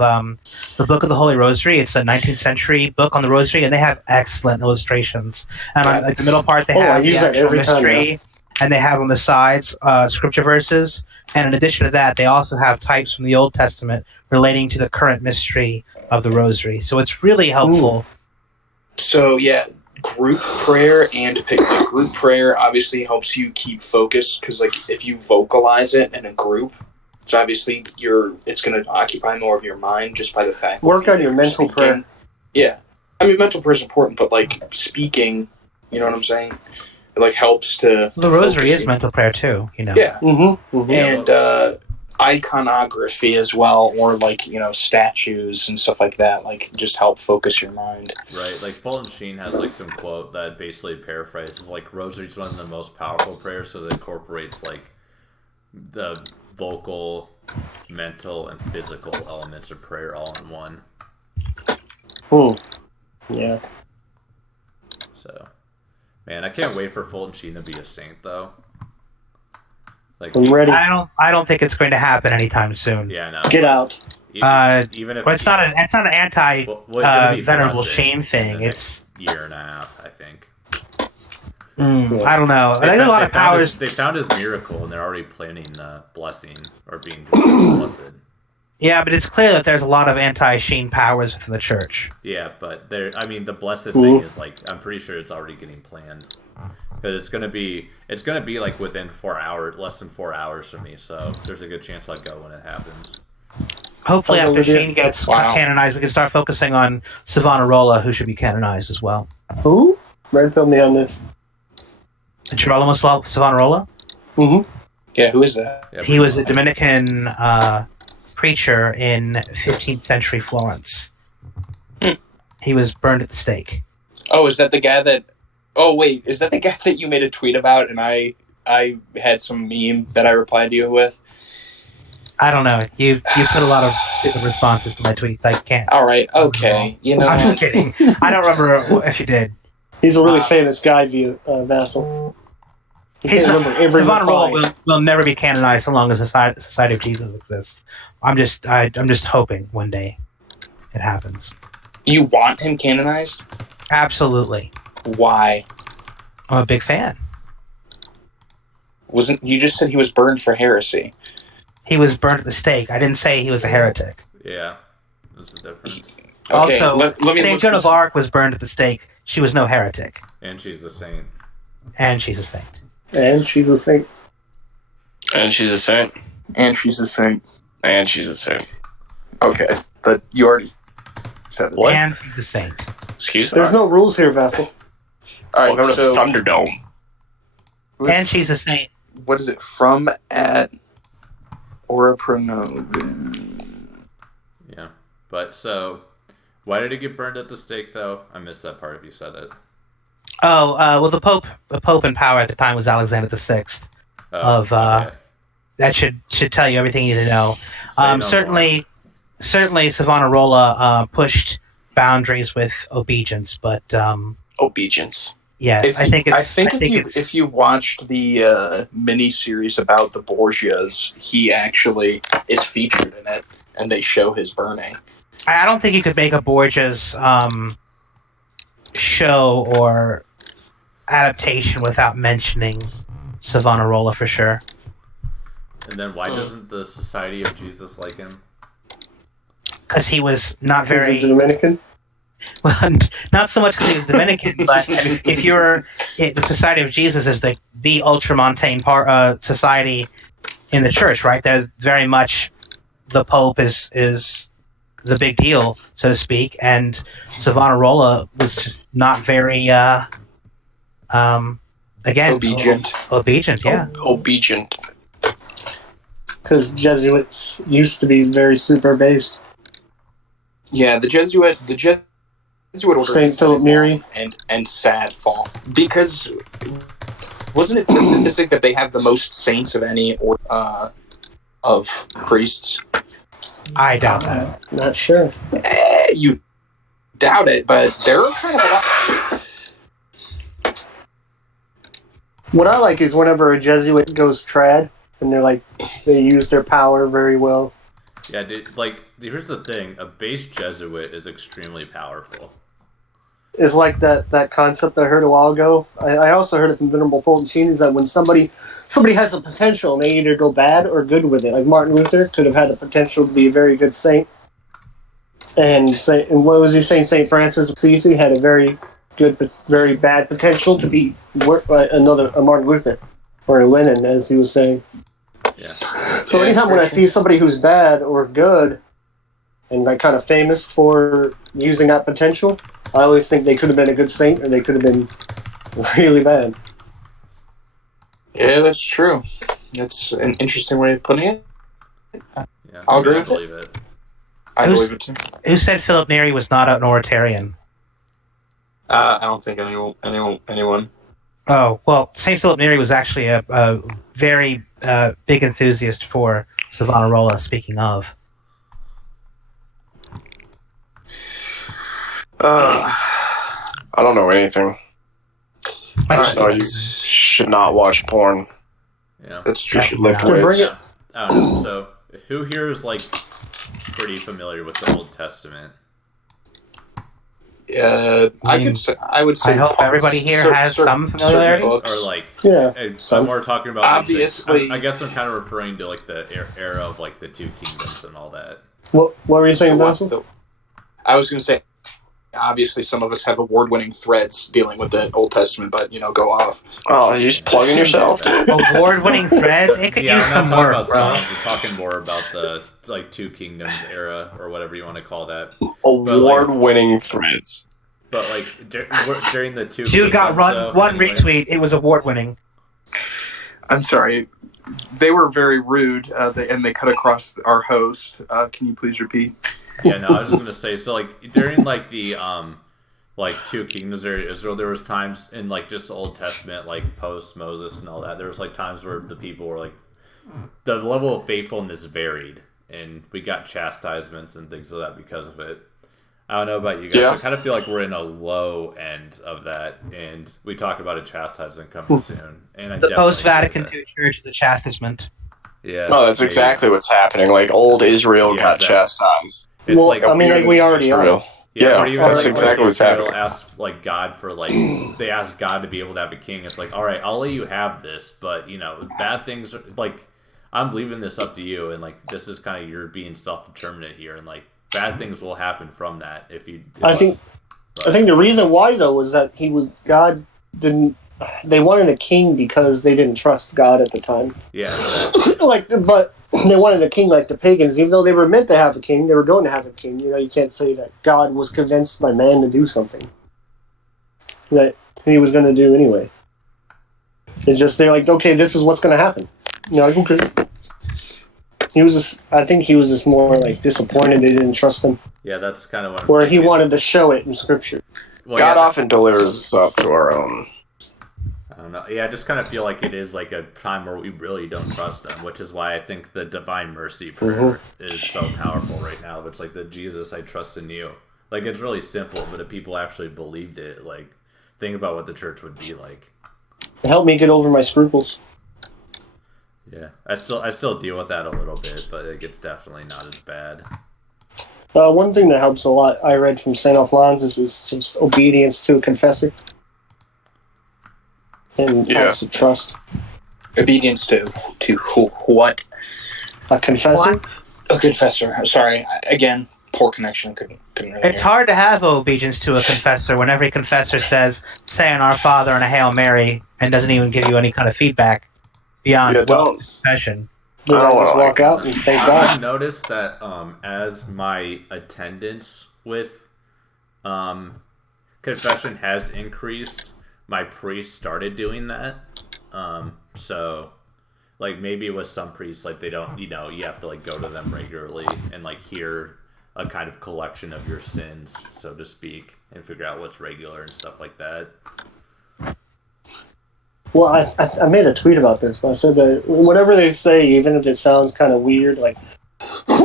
the Book of the Holy Rosary. It's a 19th century book on the Rosary, and they have excellent illustrations. And on like, the middle part, they Oh, I have the use that actual every time mystery, and they have on the sides scripture verses. And in addition to that, they also have types from the Old Testament relating to the current mystery of the Rosary. So it's really helpful. So yeah, group prayer and group prayer obviously helps you keep focused because like if you vocalize it in a group, it's obviously it's going to occupy more of your mind just by the fact. Work that on your you're mental speaking. prayer. Yeah, I mean mental prayer is important, but like speaking, you know what I'm saying? It like helps to. The Rosary focus is you. mental prayer too. You know. Yeah, Mm-hmm. Mm-hmm. and iconography as well, or like statues and stuff like that. Like just help focus your mind. Right, like Fulton Sheen has like some quote that basically paraphrases like Rosary is one of the most powerful prayers because it incorporates like the vocal, mental, and physical elements of prayer all in one. Yeah. So, man, I can't wait for Fulton Sheen to be a saint though. Like, I'm ready. I don't think it's going to happen anytime soon. yeah, no, Get out. even if But it's not an anti well, it's gonna be venerable blessed shame in thing. the It's next year and a half, I think. I don't know. There's a lot of powers. They found his miracle, and they're already planning blessing or being blessed. Yeah, but it's clear that there's a lot of anti-Sheen powers within the church. Yeah, but the blessed thing is like I'm pretty sure it's already getting planned because it's gonna be like within 4 hours, less than 4 hours for me. So there's a good chance I'll go when it happens. Hopefully, I'll go after with you. Sheen gets Wow. canonized, we can start focusing on Savonarola, who should be canonized as well. Who? Red, fill me on this. Girolamo Savonarola? Mm-hmm. Yeah, who is that? Yeah, He was a Dominican preacher in 15th century Florence. He was burned at the stake. Oh, is that the guy that? Oh, wait, is that the guy that you made a tweet about, and I had some meme that I replied to you with? I don't know. You put a lot of good responses to my tweet. I can't. All right, okay, you know. I'm just kidding. I don't remember if you did. He's a really famous guy, Vassal. I He's can't not, remember every Savonarola reply. will never be canonized so long as the Society of Jesus exists. I'm just hoping one day it happens. You want him canonized? Absolutely. Why? I'm a big fan. Wasn't you just said he was burned for heresy? He was burned at the stake. I didn't say he was a heretic. Yeah, there's a difference. Okay, Also, let me Saint look Joan this- of Arc was burned at the stake. She was no heretic, And she's the saint. and she's a saint. And she's a saint. And she's a saint. And she's a saint. And she's a saint. Okay, but you already said it. What? And she's a saint. Excuse me. There's no rules here, Vassal. All right, Welcome so to Thunderdome. And she's a saint. what is it from at Orapronobin? Yeah, but so why did he get burned at the stake though? I missed that part if you said it. Oh, well, the Pope in power at the time was Alexander VI. Oh, Of, okay. That should tell you everything you need to know. Say no Certainly Savonarola pushed boundaries with obedience, but Obedience. yes, I think if you watched the mini series about the Borgias, he actually is featured in it, and they show his burning. I don't think you could make a Borgia's show or adaptation without mentioning Savonarola for sure. And then why doesn't the Society of Jesus like him? Because he was not He's very a Dominican. well, not so much because he was Dominican, but if you're the Society of Jesus is the ultramontane society in the church, right? They're very much the Pope is the big deal, so to speak, and Savonarola was just not very again Obedient. yeah. Obedient. Because Jesuits used to be very super based. Yeah, the Jesuit order Saint Philip Neri. and sad fall, because wasn't it the statistic that they have the most saints of any of priests? I doubt that. Not sure. You doubt it, but they're kind of a lot. What I like is whenever a Jesuit goes trad, and they use their power very well. Yeah, dude, like here's the thing: a base Jesuit is extremely powerful. It's like that concept that I heard a while ago. I also heard it from Venerable Fulton Sheen, is that when somebody has a potential and they either go bad or good with it. Like Martin Luther could have had the potential to be a very good saint. And what was he saying? Saint Francis of Assisi had a very good but very bad potential to be a Martin Luther or a Lenin, as he was saying. Yeah. So Yeah, anytime when I for sure. see somebody who's bad or good and kind of famous for using that potential, I always think they could have been a good saint or they could have been really bad. Yeah, that's true. That's an interesting way of putting it. Yeah, I'll I agree with it. believe it. I Who's- believe it too. Who said Philip Neri was not an Oratarian? I don't think anyone. Oh, well, St. Philip Neri was actually a very big enthusiast for Savonarola, speaking of. I don't know anything. Like, Alright. So you should not watch porn. Yeah. That's true. You should lift Yeah. Bring weights. it. I don't know. So who here is like pretty familiar with the Old Testament. I would say. I hope everybody here has some familiarity. Or like, Yeah. some we're talking about. Like, Obviously. I guess I'm kind of referring to like the era of like the two kingdoms and all that. What were you saying, Vincent? I was going to say, obviously, some of us have award-winning threads dealing with the Old Testament, but go off. Oh, you're just plugging yourself? Award-winning threads. It could Yeah, use I'm some not work, talking bro. about songs. I'm talking more about the like two kingdoms era or whatever you want to call that. Award-winning threads. But like during the two, Dude got kingdoms, one anyways. retweet. It was award-winning. I'm sorry. They were very rude, and they cut across our host. Can you please repeat? Yeah, no, I was just gonna say. So like during like the like two kingdoms era of Israel, there was times in like just the Old Testament, like post Moses and all that. There was like times where the people were like, the level of faithfulness varied, and we got chastisements and things like that because of it. I don't know about you guys. Yeah. I kind of feel like we're in a low end of that, and we talk about a chastisement coming soon. And I The definitely post-Vatican agree II Church, the chastisement. with that. Yeah. No, that's exactly what's happening. Like, old Israel Yeah, got exactly. chastised. It's Well, like I mean, like, we already Israel. are. Yeah, or even that's like, exactly what's Israel happening. asked like God for like they asked God to be able to have a king. It's like, all right, I'll let you have this, but bad things are, like I'm leaving this up to you, and like this is kind of you're being self-determinate here, and like bad things will happen from that if you. I think the reason why though was that God didn't. They wanted a king because they didn't trust God at the time. Yeah. But they wanted a king like the pagans, even though they were meant to have a king. They were going to have a king. You can't say that God was convinced by man to do something that he was going to do anyway. It's just they're like, okay, this is what's going to happen. Like, okay. I think he was just more like disappointed they didn't trust him, Yeah, that's kind of what. or he wanted to show it in scripture. Well, God yeah, often delivers us up to our own. I don't know. Yeah, I just kind of feel like it is like a time where we really don't trust him, which is why I think the divine mercy prayer is so powerful right now. It's like the Jesus, I trust in you. Like it's really simple, but if people actually believed it, like think about what the church would be like. It helped me get over my scruples. Yeah, I still deal with that a little bit, but it's definitely not as bad. One thing that helps a lot, I read from St. Alphonsus, is just obedience to a confessor. And helps to trust. Obedience to what? A confessor? What? A confessor. Sorry, again, poor connection. Couldn't really It's hear. hard to have obedience to a confessor when every confessor says, say an Our Father and a Hail Mary, and doesn't even give you any kind of feedback beyond don't. confession. Then I I don't just wanna walk out and thank I've God. noticed that as my attendance with confession has increased, my priest started doing that. So like maybe with some priests, like they don't, you have to like go to them regularly and like hear a kind of collection of your sins, so to speak, and figure out what's regular and stuff like that. Well, I made a tweet about this, but I said that whatever they say, even if it sounds kind of weird, like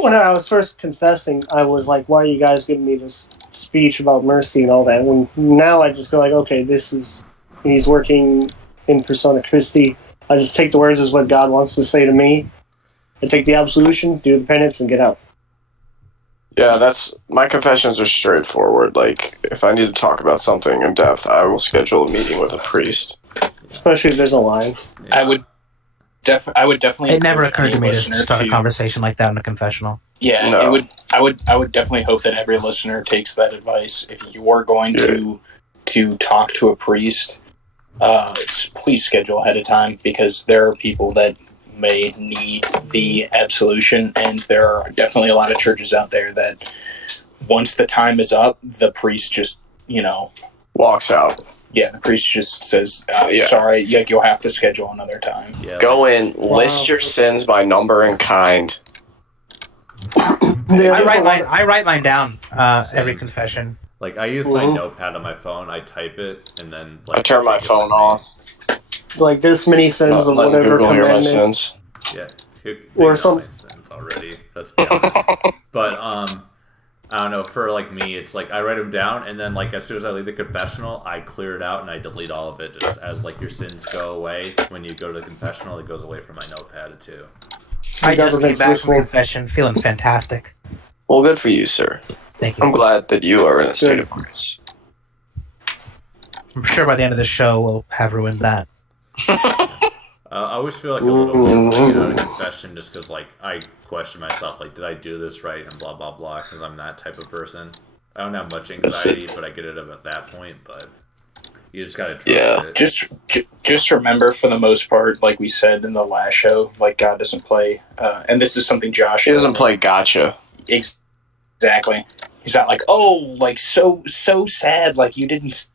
when I was first confessing, I was like, why are you guys giving me this speech about mercy and all that? When now I just go like, okay, he's working in persona Christi. I just take the words as what God wants to say to me. I take the absolution, do the penance, and get out. Yeah, my confessions are straightforward. Like, if I need to talk about something in depth, I will schedule a meeting with a priest. Especially if there's a line. Yeah. I would definitely. It never encourage occurred to any me to listener start a conversation like that in a confessional. Yeah, No. it would. I would definitely hope that every listener takes that advice. If you are going to talk to a priest, please schedule ahead of time, because there are people that may need the absolution, and there are definitely a lot of churches out there that once the time is up, the priest just Walks out. yeah, the priest just says, Yeah. sorry, you'll have to schedule another time. Yeah, Go in, list your sins by number and kind. I write mine down every confession. like I use my notepad on my phone. I type it and then like I turn my take it phone with me. off. Like this many sins Not of letting whatever Google hear my commandment. sins. Yeah, they Or know some- my sins already. Let's be honest. But I don't know. For like me, it's like I write them down, and then like as soon as I leave the confessional, I clear it out and I delete all of it. Just as like your sins go away when you go to the confessional, it goes away from my notepad too. I just came government's back from listening. confession feeling fantastic. Well, good for you, sir. Thank you. I'm glad that you are in a state of grace. I'm sure by the end of the show we'll have ruined that. I always feel like a little bit like, out of confession just because like I question myself, like, did I do this right and blah blah blah, because I'm that type of person. I don't have much anxiety, but I get it at that point. But you just gotta trust it. Just remember, for the most part, like we said in the last show, like God doesn't play, and this is something Josh. He doesn't play gotcha. Exactly. He's not like, oh, like so sad, like you didn't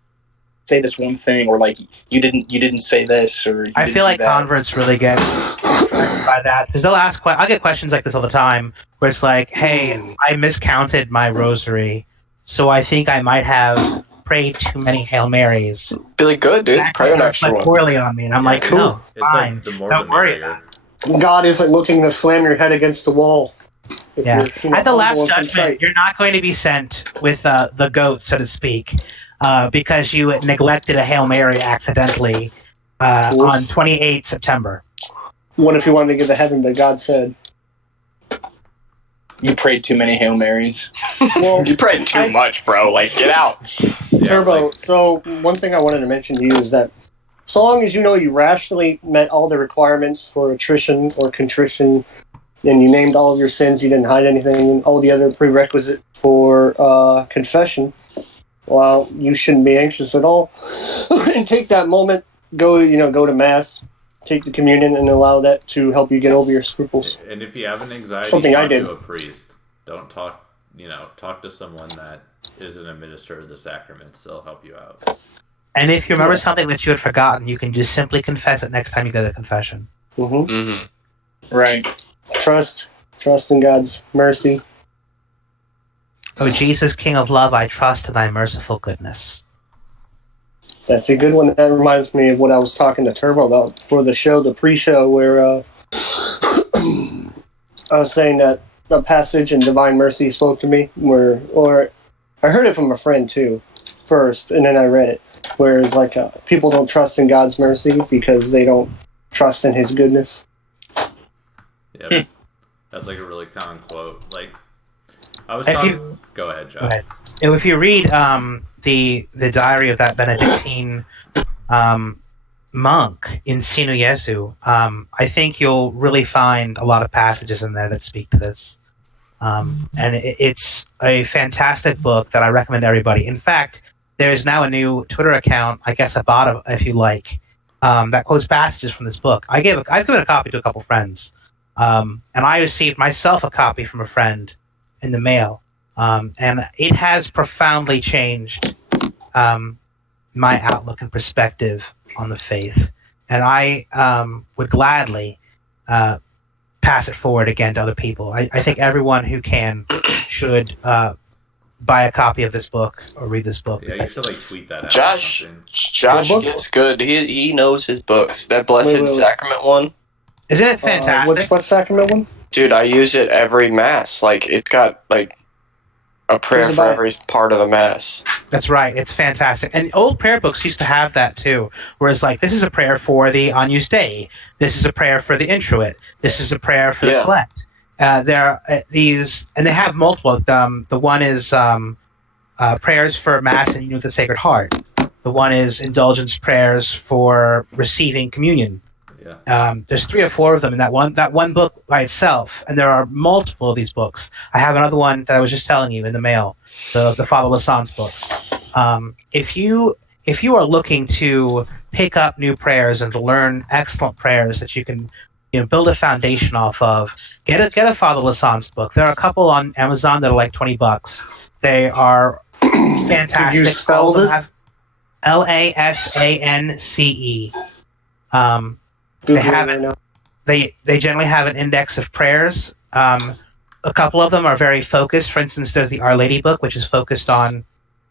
say this one thing, or like you didn't say this, or I feel like converts really get by that, because they'll ask. I'll get questions like this all the time, where it's like, "Hey, I miscounted my rosary, so I think I might have prayed too many Hail Marys." Be like, good, dude. Pray an extra one. Poorly on me, and I'm like, cool. no, It's fine. like the more Don't the worry merrier. about it. God isn't looking to slam your head against the wall. Yeah. At the Last humble and Judgment, contrite. you're not going to be sent with the goat, so to speak, because you neglected a Hail Mary accidentally on 28 September. What if you wanted to get to heaven, but God said, you prayed too many Hail Marys. well, You prayed too much, bro. Like, get out. Yeah, Turbo, like, so one thing I wanted to mention to you is that so long as you know you rationally met all the requirements for attrition or contrition, and you named all of your sins, you didn't hide anything, and all the other prerequisites for confession, well, you shouldn't be anxious at all. And take that moment, go to Mass, take the communion, and allow that to help you get over your scruples. and if you have an anxiety, Something I talk did. to a priest. Don't talk. Talk to someone that isn't a minister of the sacraments. They'll help you out. And if you remember something that you had forgotten, you can just simply confess it next time you go to confession. Mm-hmm. Mm-hmm. Right. Trust in God's mercy. O Jesus, King of love, I trust in thy merciful goodness. That's a good one. That reminds me of what I was talking to Turbo about for the show, the pre-show, where I was saying that a passage in Divine Mercy spoke to me, or I heard it from a friend too, first, and then I read it, where it's like people don't trust in God's mercy because they don't trust in His goodness. Yep. That's like a really common quote. Like, I was If talking. you- Go ahead, Josh. Go ahead. If you read the diary of that Benedictine monk in Sinu Jesu, I think you'll really find a lot of passages in there that speak to this. And it's a fantastic book that I recommend to everybody. In fact, there's now a new Twitter account, I guess a bot, if you like, that quotes passages from this book. I've given a copy to a couple friends, and I received myself a copy from a friend in the mail, and it has profoundly changed my outlook and perspective on the faith. And I would gladly pass it forward again to other people. I think everyone who can should buy a copy of this book or read this book. Yeah, you should like tweet that out. Josh Or something. What book? gets good. He knows his books. That Blessed Wait. Sacrament one, Isn't it fantastic? What sacrament one? dude. I use it every Mass. Like, it's got like a prayer Where's it for by? every part of the Mass. That's right. It's fantastic. And old prayer books used to have that too. Whereas, like, this is a prayer for the Agnus Dei. This is a prayer for the Introit. This is a prayer for the Yeah. Collect. There are these, and they have multiple. The one is prayers for Mass and Union with the Sacred Heart. The one is indulgence prayers for receiving communion. Yeah. There's 3 or 4 of them in that one book by itself, and there are multiple of these books. I have another one that I was just telling you in the mail, the Father Lassance books. If you are looking to pick up new prayers and to learn excellent prayers that you can build a foundation off of, get a Father Lassance book. There are a couple on Amazon that are like $20. They are fantastic. Could you spell this? Lasance. Google have it it. right now. They generally have an index of prayers. A couple of them are very focused. For instance, there's the Our Lady book, which is focused on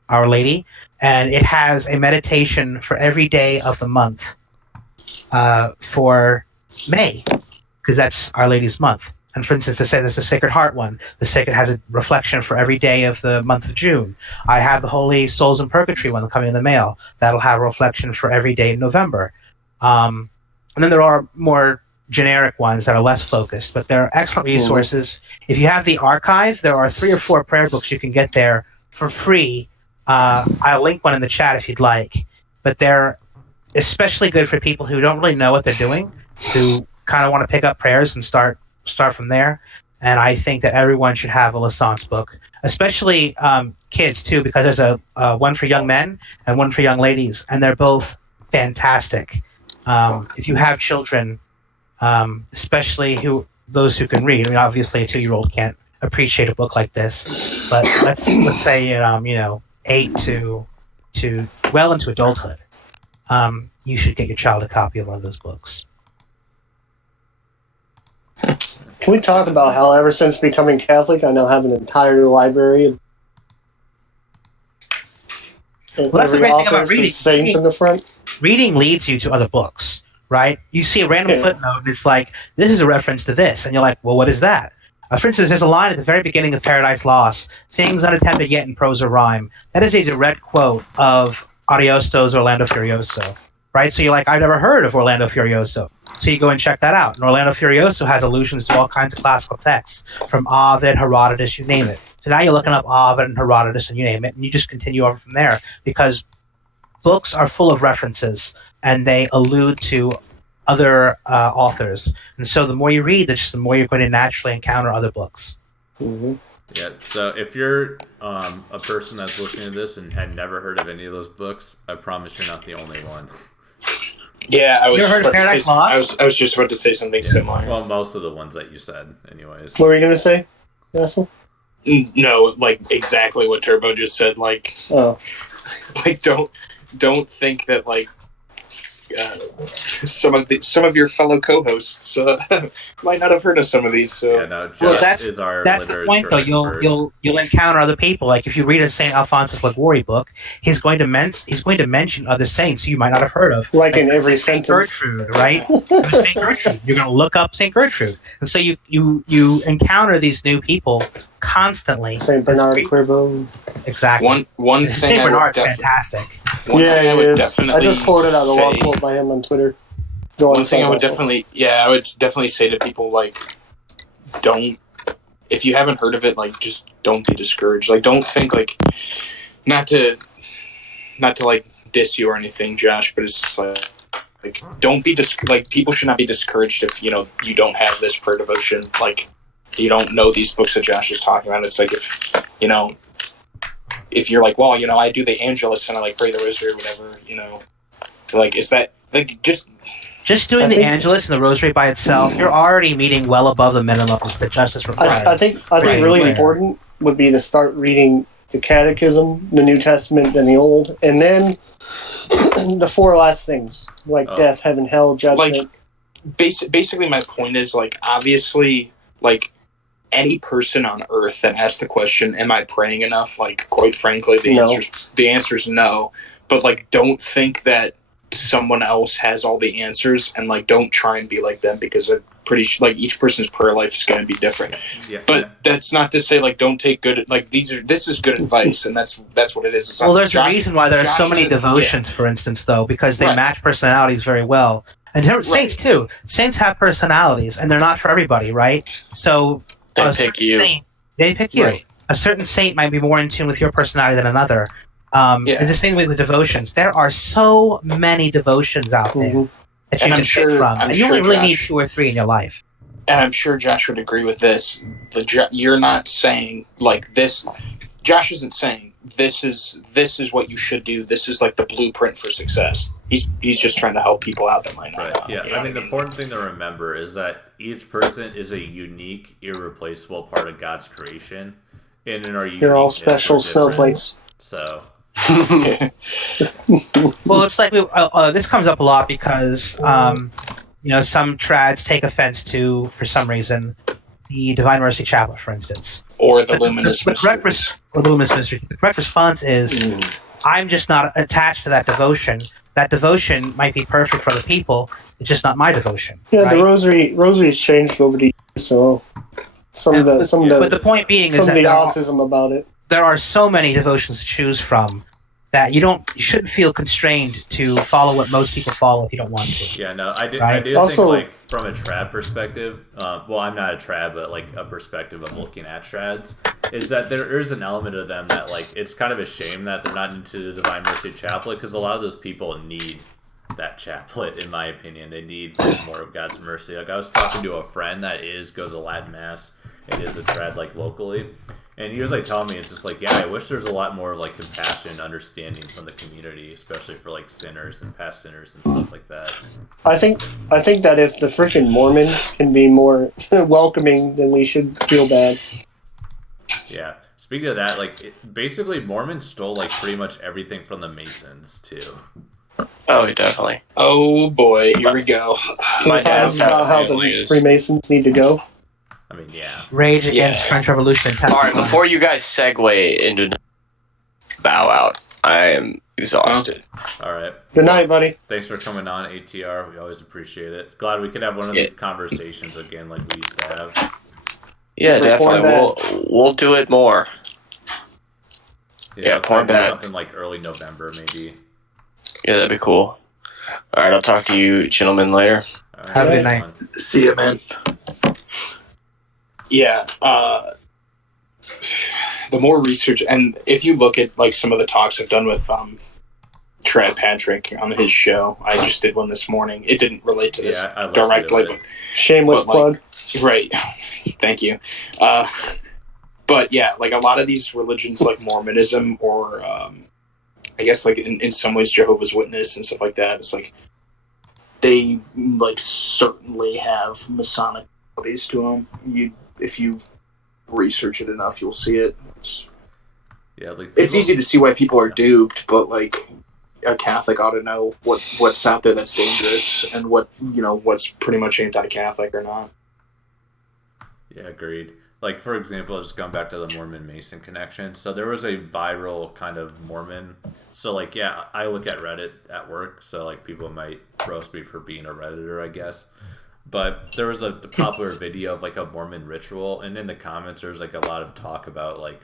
Our Lady, and it has a meditation for every day of the month for May, because that's Our Lady's month. And for instance, there's the Sacred Heart one. The Sacred has a reflection for every day of the month of June. I have the Holy Souls in Purgatory one coming in the mail. That'll have a reflection for every day in November. And then there are more generic ones that are less focused, but they're excellent resources. If you have the archive, there are 3 or 4 prayer books you can get there for free. I'll link one in the chat if you'd like, but they're especially good for people who don't really know what they're doing, who kind of want to pick up prayers and start from there. And I think that everyone should have a Lasance book, especially kids too, because there's a one for young men and one for young ladies, and they're both fantastic. If you have children, especially those who can read. I mean, obviously, a 2-year-old can't appreciate a book like this, but let's say 8 to well into adulthood. You should get your child a copy of one of those books. Can we talk about how ever since becoming Catholic, I now have an entire library of that's the great thing about reading. Saints in the front. Reading leads you to other books, right? You see a random footnote, and it's like, this is a reference to this. And you're like, well, what is that? For instance, there's a line at the very beginning of Paradise Lost, things unattempted yet in prose or rhyme. That is a direct quote of Ariosto's Orlando Furioso, right? So you're like, I've never heard of Orlando Furioso. So you go and check that out. And Orlando Furioso has allusions to all kinds of classical texts, from Ovid, Herodotus, you name it. So now you're looking up Ovid and Herodotus and you name it, and you just continue over from there, because books are full of references and they allude to other authors. And so the more you read, the more you're going to naturally encounter other books. Mm-hmm. Yeah, so if you're a person that's listening to this and had never heard of any of those books, I promise you're not the only one. Yeah, I was You ever heard of Paradise Lost? I was just about to say something similar. Well, most of the ones that you said, anyways. What were you going to say, Russell? No, like exactly what Turbo just said. Like, like don't think that like some of your fellow co-hosts might not have heard of some of these. So Yeah, no, Well, Josh is our that's the point, literature though. expert. You'll encounter other people. Like if you read a Saint Alphonsus Liguori book, he's going to mention other saints you might not have heard of. Like in every Saint sentence. Gertrude, right? Saint Gertrude. You're going to look up Saint Gertrude, and so you encounter these new people constantly. Saint Bernard Clairvaux. Exactly. one thing Saint I would Bernard's fantastic. one thing I would I definitely just quoted out a long say- quote by him on Twitter. Go on, One thing I would Russell. I would definitely say to people, like, don't, if you haven't heard of it, like, just don't be discouraged. Like, don't think, like, not to like diss you or anything, Josh, but it's just like don't be like, people should not be discouraged if you don't have this prayer devotion, like you don't know these books that Josh is talking about. It's like if you're like, well, I do the Angelus and I like pray the Rosary or whatever, like, is that like Just doing the Angelus and the Rosary by itself, you're already meeting well above the minimums that justice requires. I think Right. really Right. important would be to start reading the Catechism, the New Testament, and the Old, and then the 4 last things, like death, heaven, hell, judgment. Like, basically my point is, like, obviously, like, any person on earth that asks the question, am I praying enough? Like, quite frankly, the answer is no. But, like, don't think that someone else has all the answers, and, like, don't try and be like them, because I'm pretty sure, like, each person's prayer life is going to be different. Yeah, but that's not to say, like, don't take good, like, this is good advice, and that's what it is. It's Well, not- there's a reason why there are so Josh many isn't- devotions, for instance, though, because they Right. match personalities very well. And saints, too. Saints have personalities, and they're not for everybody, right? So They a pick certain you. saint- they pick you. Right. A certain saint might be more in tune with your personality than another. It's the same way with devotions. There are so many devotions out there Mhm. that you And can I'm pick sure- from. I'm And you sure, only really need Josh- 2 or 3 in your life. and I'm sure Josh would agree with this. You're not saying like this. Josh isn't saying this is what you should do. This is like the blueprint for success. He's just trying to help people out that might not Right. know. Yeah. You know I what mean, the important thing to remember is that each person is a unique, irreplaceable part of God's creation, and in our You're all uniqueness, special we're different. snowflakes. So Well, it's like this comes up a lot because some trads take offense to, for some reason, the Divine Mercy Chaplet, for instance. Or the luminous The correct mysteries. or the luminous mystery. The correct response is, I'm just not attached to that devotion. That devotion might be perfect for other people. It's just not my devotion. Yeah, right? the rosary has changed over the years, so some of But the point being is some that of the there are, autism about it. there are so many devotions to choose from that you shouldn't feel constrained to follow what most people follow if you don't want to. Yeah, no, I do Also- think, like, from a trad perspective, well, I'm not a trad, but, like, a perspective of looking at trads, is that there is an element of them that, like, it's kind of a shame that they're not into the Divine Mercy Chaplet, because a lot of those people need that chaplet, in my opinion. They need, like, more of God's mercy. Like, I was talking to a friend that goes to Latin Mass and is a trad, like, locally, and he was, like, telling me, it's just like, yeah, I wish there was a lot more, like, compassion and understanding from the community, especially for, like, sinners and past sinners and stuff like that. I think that if the freaking Mormon can be more welcoming, then we should feel bad. Yeah. Speaking of that, like, basically Mormons stole, like, pretty much everything from the Masons, too. Oh, definitely. Oh boy, here we go. Can My you talk dad's side about of how the family the is- Freemasons need to go? I mean, yeah. Rage against Yeah. French Revolution. And All right, before you guys segue into bow out, I am exhausted. All right. Good night, buddy. Thanks for coming on, ATR. We always appreciate it. Glad we could have one of these conversations again like we used to have. Yeah, Record definitely. We'll do it more. Yeah, probably point back. something like early November, maybe. Yeah, that'd be cool. All right, I'll talk to you gentlemen later. All right, Have a good everyone. See ya, man. Yeah, the more research, and if you look at like some of the talks I've done with Trad Patrick on his show, I just did one this morning. It didn't relate to this Yeah, I listened directly, to it. Shameless But, like, plug. right. Thank you. But yeah, like a lot of these religions, like Mormonism, or I guess like in some ways Jehovah's Witness and stuff like that, it's like they like certainly have Masonic qualities to them. If you research it enough, you'll see it. Yeah, like It's people- easy to see why people are duped, but like a Catholic ought to know what's out there that's dangerous and what's pretty much anti-Catholic or not. Yeah, agreed. Like, for example, just going back to the Mormon Mason connection. So there was a viral kind of Mormon. So, like, yeah, I look at Reddit at work. So, like, people might roast me for being a Redditor, I guess. But there was a popular video of, like, a Mormon ritual. And in the comments, there's, like, a lot of talk about, like,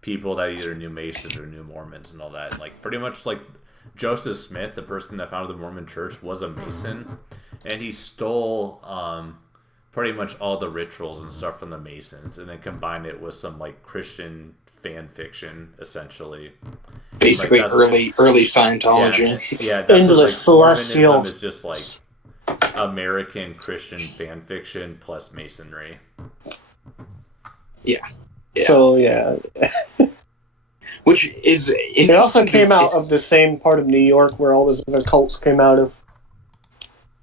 people that either knew Masons or knew Mormons and all that. And, like, pretty much, like, Joseph Smith, the person that founded the Mormon Church, was a Mason. And he stole pretty much all the rituals and stuff from the Masons, and then combine it with some like Christian fan fiction, essentially. Basically, Like, early Scientology. Yeah, that's Endless what, like, celestial. Mormonism is just like American Christian fan fiction plus Masonry. Yeah. So yeah, Which is interesting. it also came out It's- of the same part of New York where all those other cults came out of.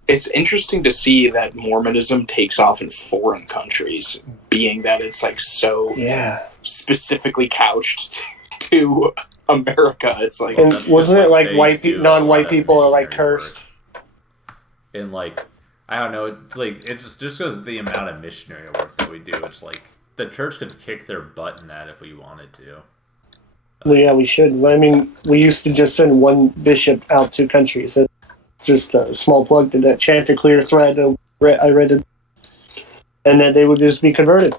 It's interesting to see that Mormonism takes off in foreign countries, being that it's like so Yeah, specifically couched to America. It's like and That's wasn't just it like they white do a non-white lot of people are like missionary work. cursed? And like, I don't know, like it's just because of the amount of missionary work that we do. It's like the church could kick their butt in that if we wanted to. Well, yeah, we should. I mean, we used to just send one bishop out to countries. Just a small plug to that Chanticleer thread I read it, and then they would just be converted.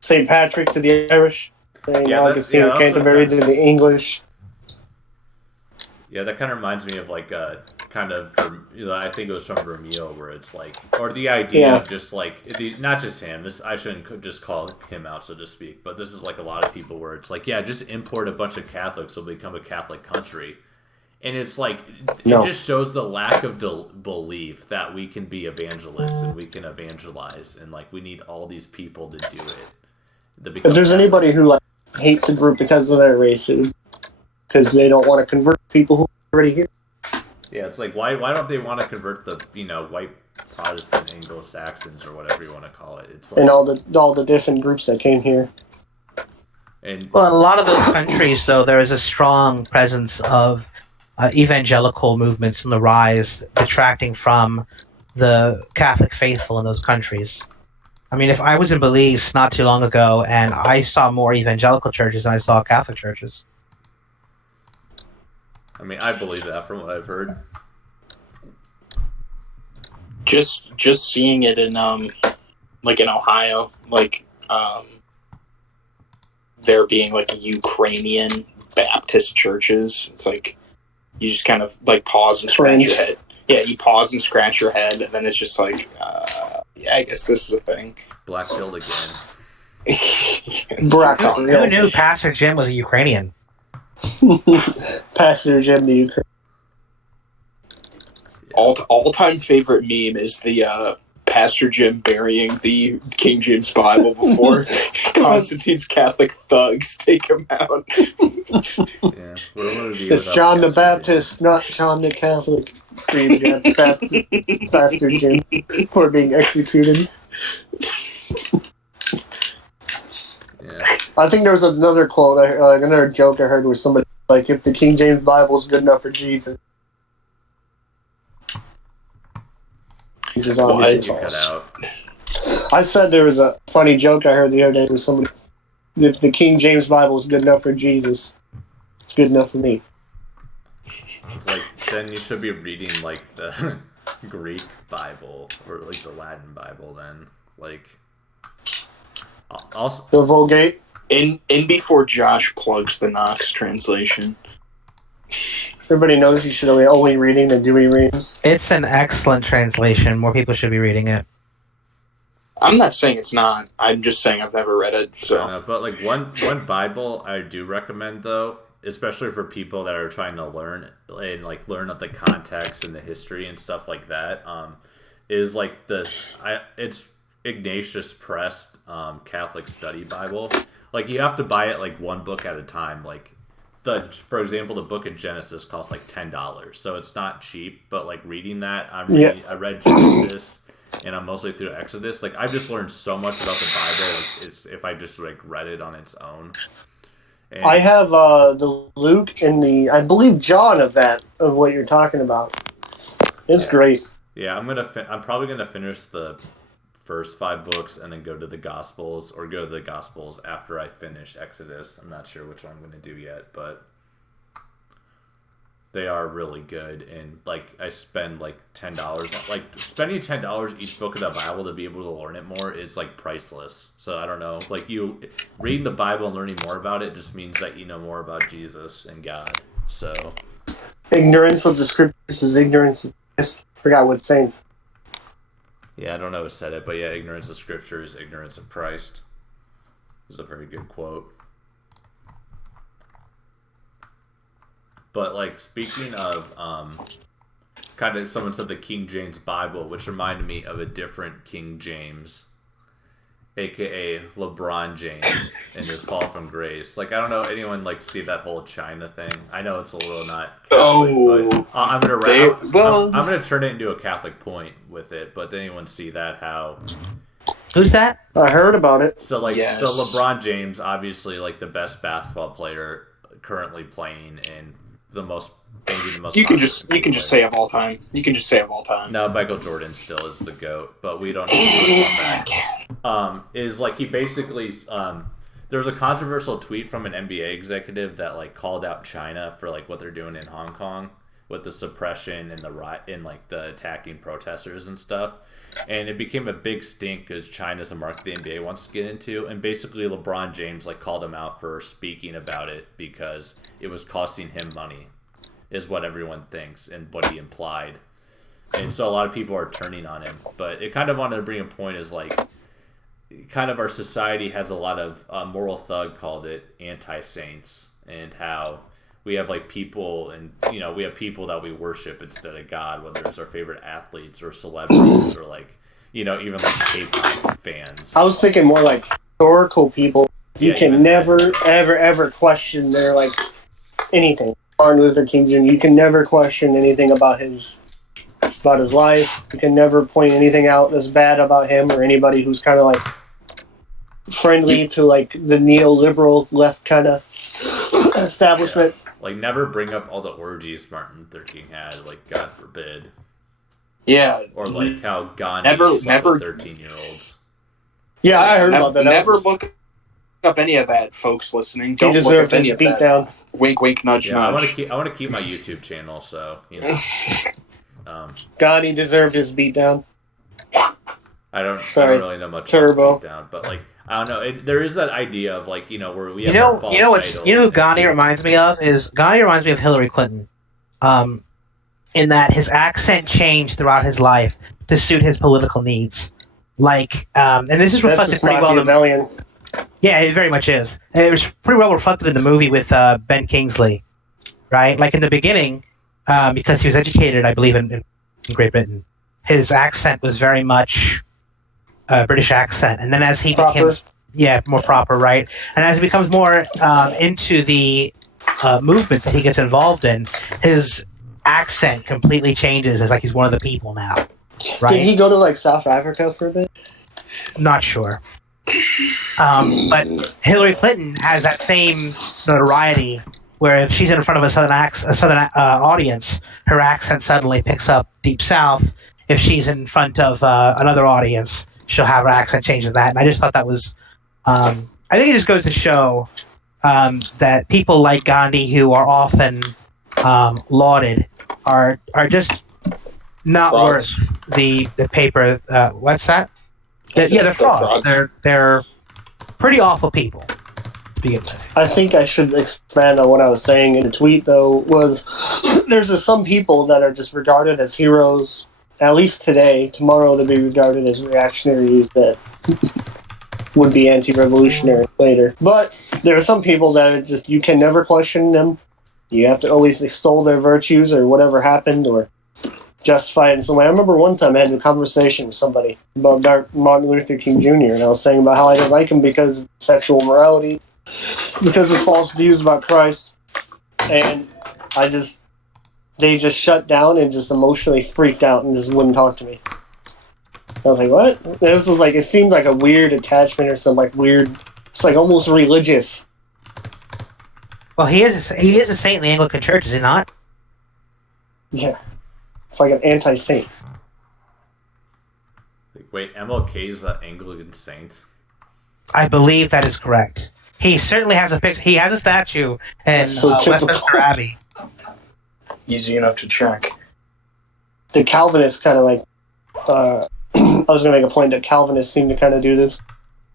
St. Patrick to the Irish, St. Yeah, Augustine of also- Canterbury to the English. Yeah, that kind of reminds me of like kind of, I think it was from Vermeil, where it's like, or the idea Yeah. of just like, not just him. This I shouldn't just call him out, so to speak, but this is like a lot of people where it's like, yeah, just import a bunch of Catholics, so become a Catholic country. And it's like, No. it just shows the lack of belief that we can be evangelists and we can evangelize, and like we need all these people to do it. To become If there's Catholic. anybody who like hates a group because of their race, because they don't want to convert people who are already here. Yeah, it's like, why don't they want to convert the white Protestant Anglo-Saxons or whatever you want to call it? It's like, And all the different groups that came here. and Well, in a lot of those countries, though, there is a strong presence of evangelical movements on the rise, detracting from the Catholic faithful in those countries. I mean, if I was in Belize not too long ago, and I saw more evangelical churches than I saw Catholic churches. I mean, I believe that from what I've heard. just seeing it in like in Ohio, like there being like Ukrainian Baptist churches. It's like you just kind of like pause and scratch your head. Yeah, you pause and scratch your head, and then it's just like, yeah, I guess this is a thing. Black pilled again. Who knew Pastor Jim was a Ukrainian? Pastor Jim the Ukrainian. All-time favorite meme is the Pastor Jim burying the King James Bible before Constantine's Catholic thugs take him out. Yeah, it's John the Baptist, not John the Catholic. Pastor Jim for being executed. Yeah. I think there was another quote, another joke I heard where somebody like, if the King James Bible is good enough for Jesus. Which is obviously false. I said there was a funny joke I heard the other day with somebody. If the King James Bible is good enough for Jesus, it's good enough for me. It's like, then you should be reading like the Greek Bible or like the Latin Bible. Then, like, also the Vulgate. In before Josh plugs the Knox translation. Everybody knows you should only reading the Dewey Reams. It's an excellent translation. More people should be reading it. I'm not saying it's not. I'm just saying I've never read it. So, but like one Bible I do recommend though, especially for people that are trying to learn and like learn of the context and the history and stuff like that, is like it's Ignatius Press Catholic Study Bible. Like you have to buy it like one book at a time. Like for example, the book of Genesis costs like $10, so it's not cheap. But like reading that, I read Genesis, and I'm mostly through Exodus. Like I've just learned so much about the Bible. Like, if I just like read it on its own. And I have the Luke and I believe John of what you're talking about. It's great. Yeah, I'm probably gonna finish the first 5 books and then go to the Gospels, or go to the Gospels after I finish Exodus. I'm not sure which one I'm going to do yet, but they are really good. And like I spend like $10, like spending $10 each book of the Bible to be able to learn it more is like priceless. So I don't know, like you reading the Bible and learning more about it just means that you know more about Jesus and God. So ignorance of the scriptures is ignorance of Christ. Forgot what saints. Yeah, I don't know who said it, but yeah, ignorance of Scripture is ignorance of Christ. This is a very good quote. But like speaking of, kind of someone said the King James Bible, which reminded me of a different King James, aka LeBron James and his fall from grace. Like I don't know anyone like see that whole China thing. I know it's a little not Catholic, but I'm gonna turn it into a Catholic point with it. But did anyone see that? How? Who's that? I heard about it. So like, yes. So LeBron James, obviously like the best basketball player currently playing, and maybe the most. You can just say of all time. You can just say of all time. No, Michael Jordan still is the GOAT, but we don't know about that. Is like he basically there was a controversial tweet from an NBA executive that like called out China for like what they're doing in Hong Kong with the suppression and the riot and like the attacking protesters and stuff. And it became a big stink because China's a market the NBA wants to get into, and basically LeBron James like called him out for speaking about it because it was costing him money, is what everyone thinks and what he implied. And so a lot of people are turning on him. But it kind of wanted to bring a point is like, kind of our society has a lot of Moral Thug called it anti-saints, and how we have like people, and you know, we have people that we worship instead of God, whether it's our favorite athletes or celebrities or like, you know, even like K-pop fans. I was thinking more like historical people. You can never, ever question their like anything. Martin Luther King Jr. You can never question anything about his life. You can never point anything out that's bad about him or anybody who's kind of like friendly to like the neoliberal left kind of establishment. Yeah. Like never bring up all the orgies Martin Luther King had. Like God forbid. Yeah. Or like how Gandhi never 13-year-olds. Yeah, I heard about that. Never look up any of that, folks listening. Don't he look up any his of beat that. Down. Wink, wink, nudge, yeah, nudge. I want to keep my YouTube channel, so you know. Gandhi deserved his beatdown. I don't really know much Turbo. about Down, but like I don't know. There is that idea of like where we have You our know, false idols who and Gandhi people- reminds me of is Gandhi reminds me of Hillary Clinton, in that his accent changed throughout his life to suit his political needs. Like, and this is That's reflected just pretty well in the Machiavellian. Yeah, it very much is. And it was pretty well reflected in the movie with Ben Kingsley, right? Like in the beginning, because he was educated, I believe, in Great Britain, his accent was very much a British accent. And then as he Proper. becomes, more proper, right? And as he becomes more into the movements that he gets involved in, his accent completely changes. It's like he's one of the people now, right? Did he go to like South Africa for a bit? Not sure. But Hillary Clinton has that same notoriety where if she's in front of a southern audience, her accent suddenly picks up deep south. If she's in front of another audience, she'll have her accent change to that. And I just thought that was, I think it just goes to show that people like Gandhi, who are often lauded, are just not Frauds. worth the paper. What's that? I said They're frauds. They're pretty awful people to begin with. I think I should expand on what I was saying in the tweet, though, was there's some people that are just regarded as heroes, at least today. Tomorrow they'll be regarded as reactionaries that would be anti-revolutionary later. But there are some people that are just, you can never question them. You have to always extol their virtues or whatever happened or justify it in some way. I remember one time I had a conversation with somebody about Martin Luther King Jr. and I was saying about how I didn't like him because of sexual morality, because of false views about Christ, and they just shut down and just emotionally freaked out and just wouldn't talk to me. I was like, what? This was like, it seemed like a weird attachment or some like weird, it's like almost religious. Well, he is a saint in the Anglican Church, is he not? Yeah. It's like an anti-saint. Like, wait, MLK is an Anglican saint. I believe that is correct. He certainly has a picture. He has a statue in That's so typical. Westminster Abbey. Easy enough to check. The Calvinists kind of like, I was going to make a point that Calvinists seem to kind of do this.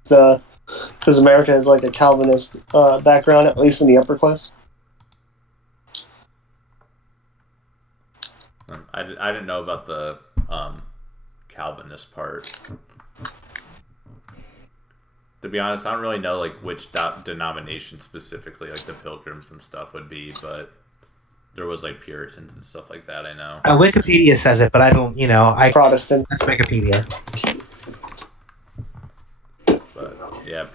Because America has like a Calvinist background, at least in the upper class. I didn't know about the Calvinist part. To be honest, I don't really know like which denomination specifically, like the Pilgrims and stuff would be, but there was like Puritans and stuff like that. I know. Wikipedia says it, but I don't. Protestant. That's Wikipedia. But yeah,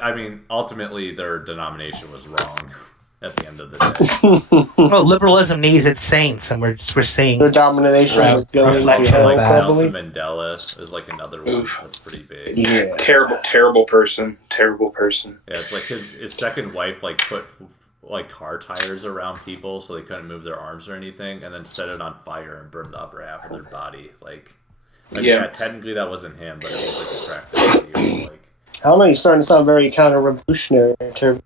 I mean, ultimately their denomination was wrong at the end of the day. Well, liberalism needs its saints, and we're seeing. Their domination Right. was going to Reflection hell, of that. probably. Nelson Mandela is like another one Oof. that's pretty big. Yeah. Terrible person. Terrible person. Yeah, it's like his second wife like put like car tires around people so they couldn't move their arms or anything, and then set it on fire and burned the upper half of their body. Like Yeah. technically that wasn't him, but it was like a practice. He was like, I don't know, you're starting to sound very counter-revolutionary there, too.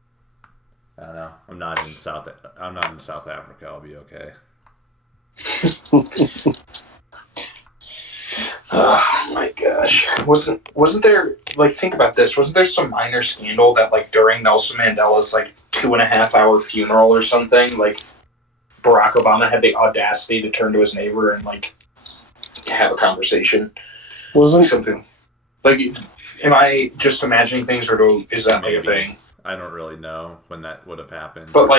I don't know. I'm not in South Africa. I'll be okay. Oh my gosh. Wasn't there, like, think about this, wasn't there some minor scandal that, like, during Nelson Mandela's, like, 2.5-hour funeral or something, like, Barack Obama had the audacity to turn to his neighbor and, like, have a conversation? Wasn't Something. Like, am I just imagining things, or is that, like, a Maybe. thing? I don't really know when that would have happened. But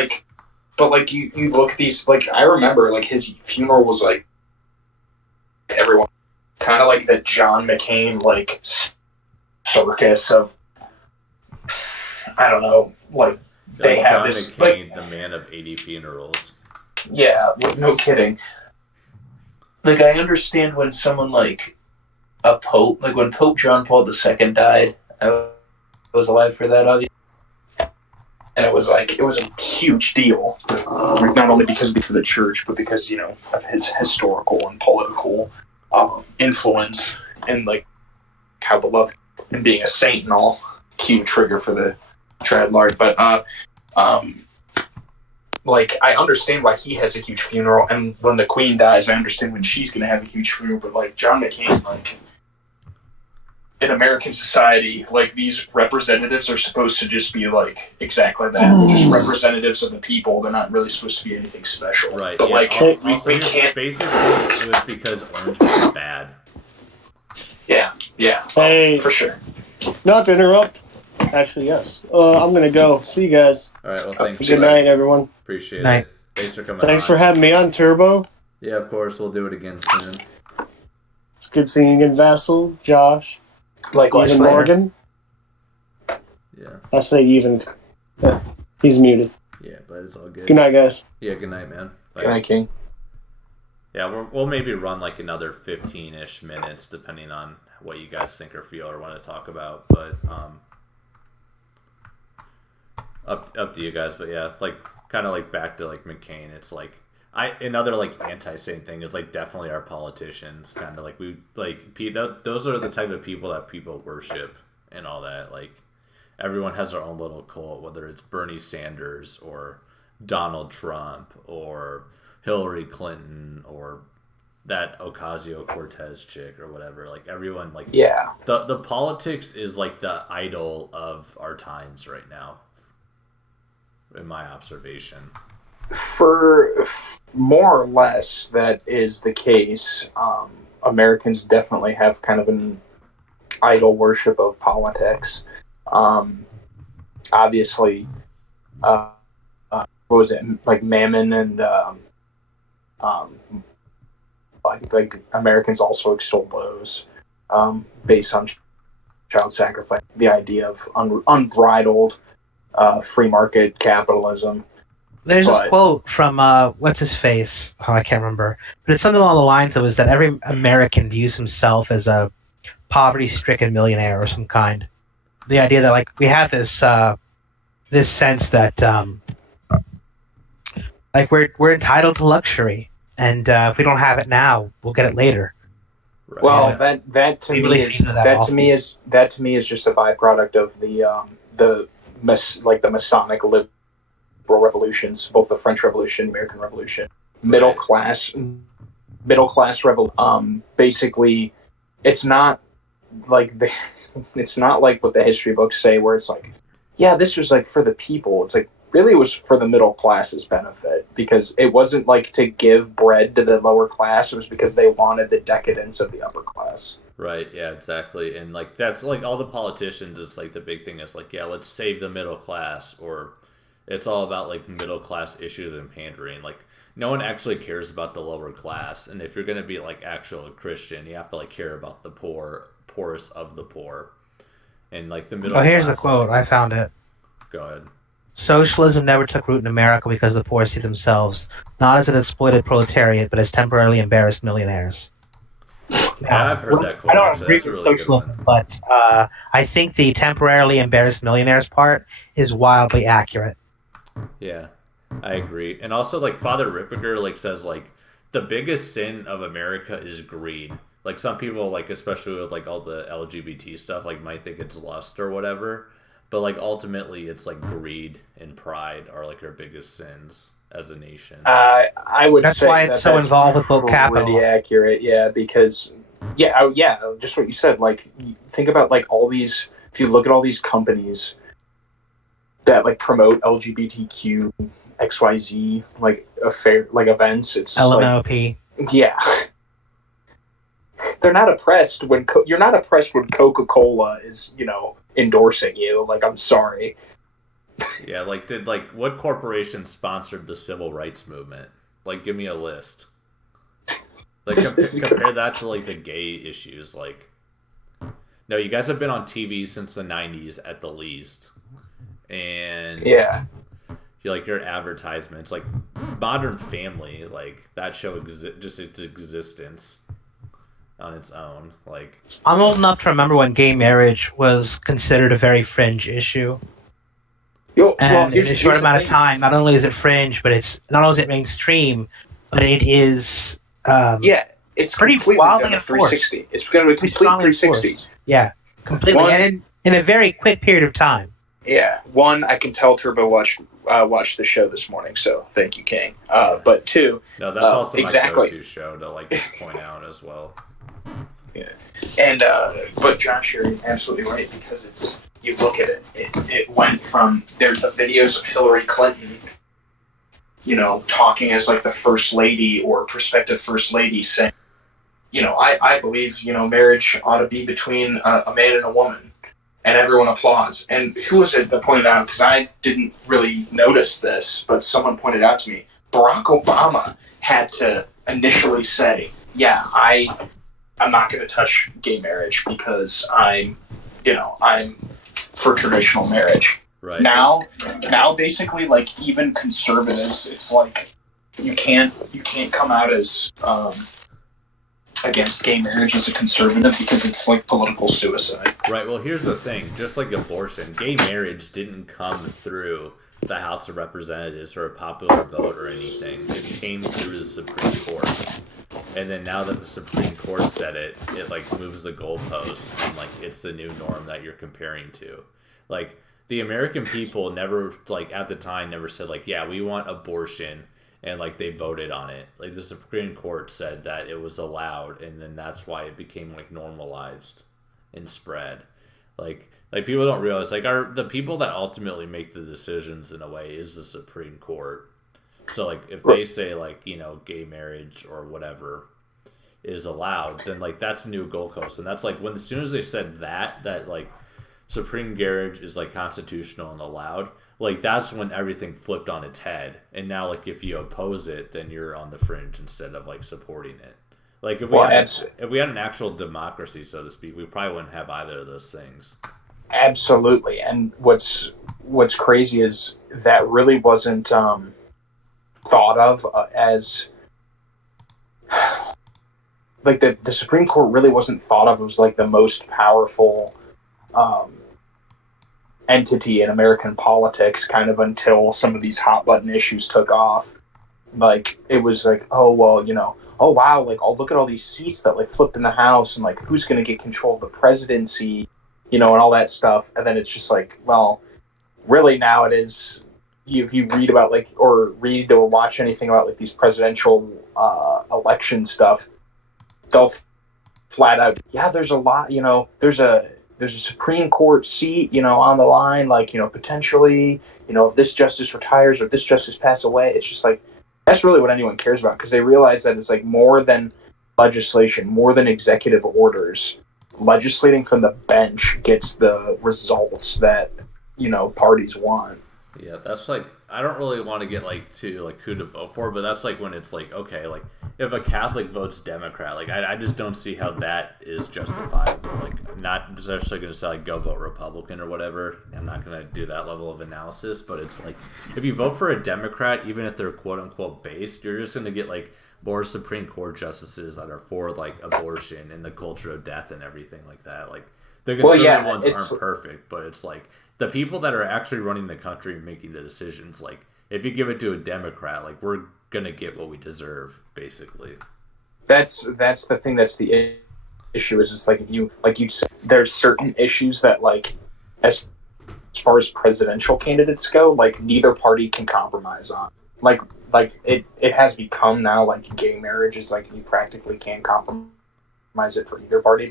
you look at these, like, I remember, like, his funeral was, like, everyone, kind of like the John McCain, like, circus of, I don't know, like, they have John this, McCain, the man of 80 funerals. yeah, no kidding. Like, I understand when someone, like, a pope, like, when Pope John Paul II died, I was alive for that, obviously. And it was a huge deal, not only because of the church, but because, of his historical and political influence and, like, how beloved and being a saint and all. Cue trigger for the trad lord. But, like, I understand why he has a huge funeral, and when the Queen dies, I understand when she's going to have a huge funeral, but, like, John McCain, like, in American society, like these representatives are supposed to just be like exactly that. They're just representatives of the people. They're not really supposed to be anything special. Right. But Yeah. like Also, we can't. basically, it was because Orange was bad. Yeah. Hey, For sure. not to interrupt. Actually, yes. I'm gonna go. See you guys. All right. Well, thanks. Good night, everyone. Appreciate Night. it. Thanks for coming. Thanks on. for having me on, Turbo. Yeah, of course. We'll do it again soon. It's good seeing you again, Vassal, Josh, Likewise, even Flair. Morgan. Yeah. I say even. Yeah, he's muted. Yeah, but it's all good. Good night, guys. Yeah. Good night, man. Good night, Thanks. King. Yeah, we'll maybe run like another 15-ish minutes, depending on what you guys think or feel or want to talk about. But up to you guys. But yeah, like kind of like back to like McCain. It's like another like anti-Sane thing is like definitely our politicians. Kind of like those are the type of people that people worship and all that. Like everyone has their own little cult, whether it's Bernie Sanders or Donald Trump or Hillary Clinton or that Ocasio-Cortez chick or whatever. Like everyone, like Yeah. the politics is like the idol of our times right now, in my observation. For more or less, that is the case. Americans definitely have kind of an idol worship of politics. Obviously, what was it, like Mammon and like Americans also extol those based on child sacrifice, the idea of unbridled free market capitalism. There's this But- quote from what's his face? Oh, I can't remember, but it's something along the lines of is that every American views himself as a poverty-stricken millionaire of some kind. The idea that like we have this this sense that like we're entitled to luxury, and if we don't have it now, we'll get it later. Right? Well, Yeah. that to We me really is feel that that to often. me is just a byproduct of the Masonic liberal revolutions, both the French Revolution, American Revolution, middle class basically, it's not like it's not like what the history books say, where it's like, yeah, this was like for the people. It's like really it was for the middle class's benefit, because it wasn't like to give bread to the lower class. It was because they wanted the decadence of the upper class. Right, yeah, exactly. And like that's like all the politicians is like the big thing is like, yeah, let's save the middle class, or it's all about like middle class issues and pandering. Like no one actually cares about the lower class. And if you're gonna be like actual Christian, you have to like care about the poorest of the poor. And like the middle Oh, here's the class is, quote. like, I found it. Go ahead. Socialism never took root in America because the poor see themselves not as an exploited proletariat, but as temporarily embarrassed millionaires. Yeah, I've heard that quote. I don't Actually. agree That's a with really good one. socialism, but I think the temporarily embarrassed millionaires part is wildly accurate. Yeah, I agree. And also, like Father Ripperger, like says, like the biggest sin of America is greed. Like some people, like especially with like all the LGBT stuff, like might think it's lust or whatever, but like ultimately, it's like greed and pride are like our biggest sins as a nation. I would That's say why it's so that's involved with woke pretty capital. accurate, yeah, because just what you said. Like, you think about like all these. If you look at all these companies that like promote LGBTQ, XYZ, like events, it's just like, LMNOP. yeah, they're not oppressed when you're not oppressed when Coca-Cola is endorsing you. Like, I'm sorry. Yeah, like what corporation sponsored the civil rights movement? Like, give me a list. Like compare that to like the gay issues. Like, no, you guys have been on TV since the '90s at the least, and Yeah. you like your advertisements, like Modern Family, like that show just its existence on its own. Like, I'm old enough to remember when gay marriage was considered a very fringe issue. And in a short amount of time, not only is it fringe, but it's not only is it mainstream, but it is it's pretty completely wildly done a enforced. 360. It's going to be a Pretty complete strongly 360. enforced. Completely, One- and in a very quick period of time. Yeah, one, I can tell Turbo watched the show this morning, so thank you, King. But two, no, that's also exactly. my go-to show to like point out as well. Yeah. And but Josh, you're absolutely right, because it's, you look at it, it went from, there's the videos of Hillary Clinton, you know, talking as like the first lady or prospective first lady, saying, you know, I believe, you know, marriage ought to be between a man and a woman, and everyone applauds. And who was it that pointed out, because I didn't really notice this, but someone pointed out to me, Barack Obama had to initially say, yeah, I'm not going to touch gay marriage because I'm for traditional marriage. Right. Now basically, like, even conservatives, it's like you can't come out as against gay marriage as a conservative, because it's like political suicide. Right. Well, here's the thing. Just like abortion, gay marriage didn't come through the House of Representatives or a popular vote or anything. It came through the Supreme Court. And then now that the Supreme Court said it, it like moves the goalposts, and like it's the new norm that you're comparing to. Like, the American people never, like, at the time never said like, yeah, we want abortion, and like they voted on it. Like, the Supreme Court said that it was allowed, and then that's why it became like normalized and spread. Like people don't realize, like, the people that ultimately make the decisions in a way is the Supreme Court. So, like, if they say, like, you know, gay marriage or whatever is allowed, then, like, that's a new goalpost. And that's, like, when as soon as they said that, like, supreme marriage is, like, constitutional and allowed, like, that's when everything flipped on its head. And now, like, if you oppose it, then you're on the fringe instead of, like, supporting it. Like, if we had an actual democracy, so to speak, we probably wouldn't have either of those things. Absolutely. And what's crazy is that really wasn't thought of as like the Supreme Court really wasn't thought of as like the most powerful entity in American politics, kind of until some of these hot button issues took off. Like, it was like, oh well, you know, oh wow, like, oh, look at all these seats that like flipped in the House, and like who's going to get control of the presidency, you know, and all that stuff. And then it's just like, well, really now it is. If you read about, like, or read or watch anything about, like, these presidential election stuff, they'll flat out, yeah, there's a lot, you know, there's a Supreme Court seat, you know, on the line, like, you know, potentially, you know, if this justice retires or if this justice passes away. It's just like, that's really what anyone cares about, because they realize that it's like more than legislation, more than executive orders. Legislating from the bench gets the results that, you know, parties want. Yeah, that's like, I don't really want to get like to like who to vote for, but that's like when it's like, okay, like if a Catholic votes Democrat, like I just don't see how that is justifiable. Like, not necessarily going to say like go vote Republican or whatever. I'm not going to do that level of analysis, but it's like if you vote for a Democrat, even if they're quote unquote based, you're just going to get like more Supreme Court justices that are for like abortion and the culture of death and everything like that. Like, the conservative ones aren't perfect, but it's like the people that are actually running the country and making the decisions, like, if you give it to a Democrat, like, we're gonna get what we deserve, basically. That's the thing. That's the issue. Is just like, if you said, there's certain issues that, like, as far as presidential candidates go, like, neither party can compromise on. Like it has become now, like, gay marriage is like you practically can't compromise it for either party.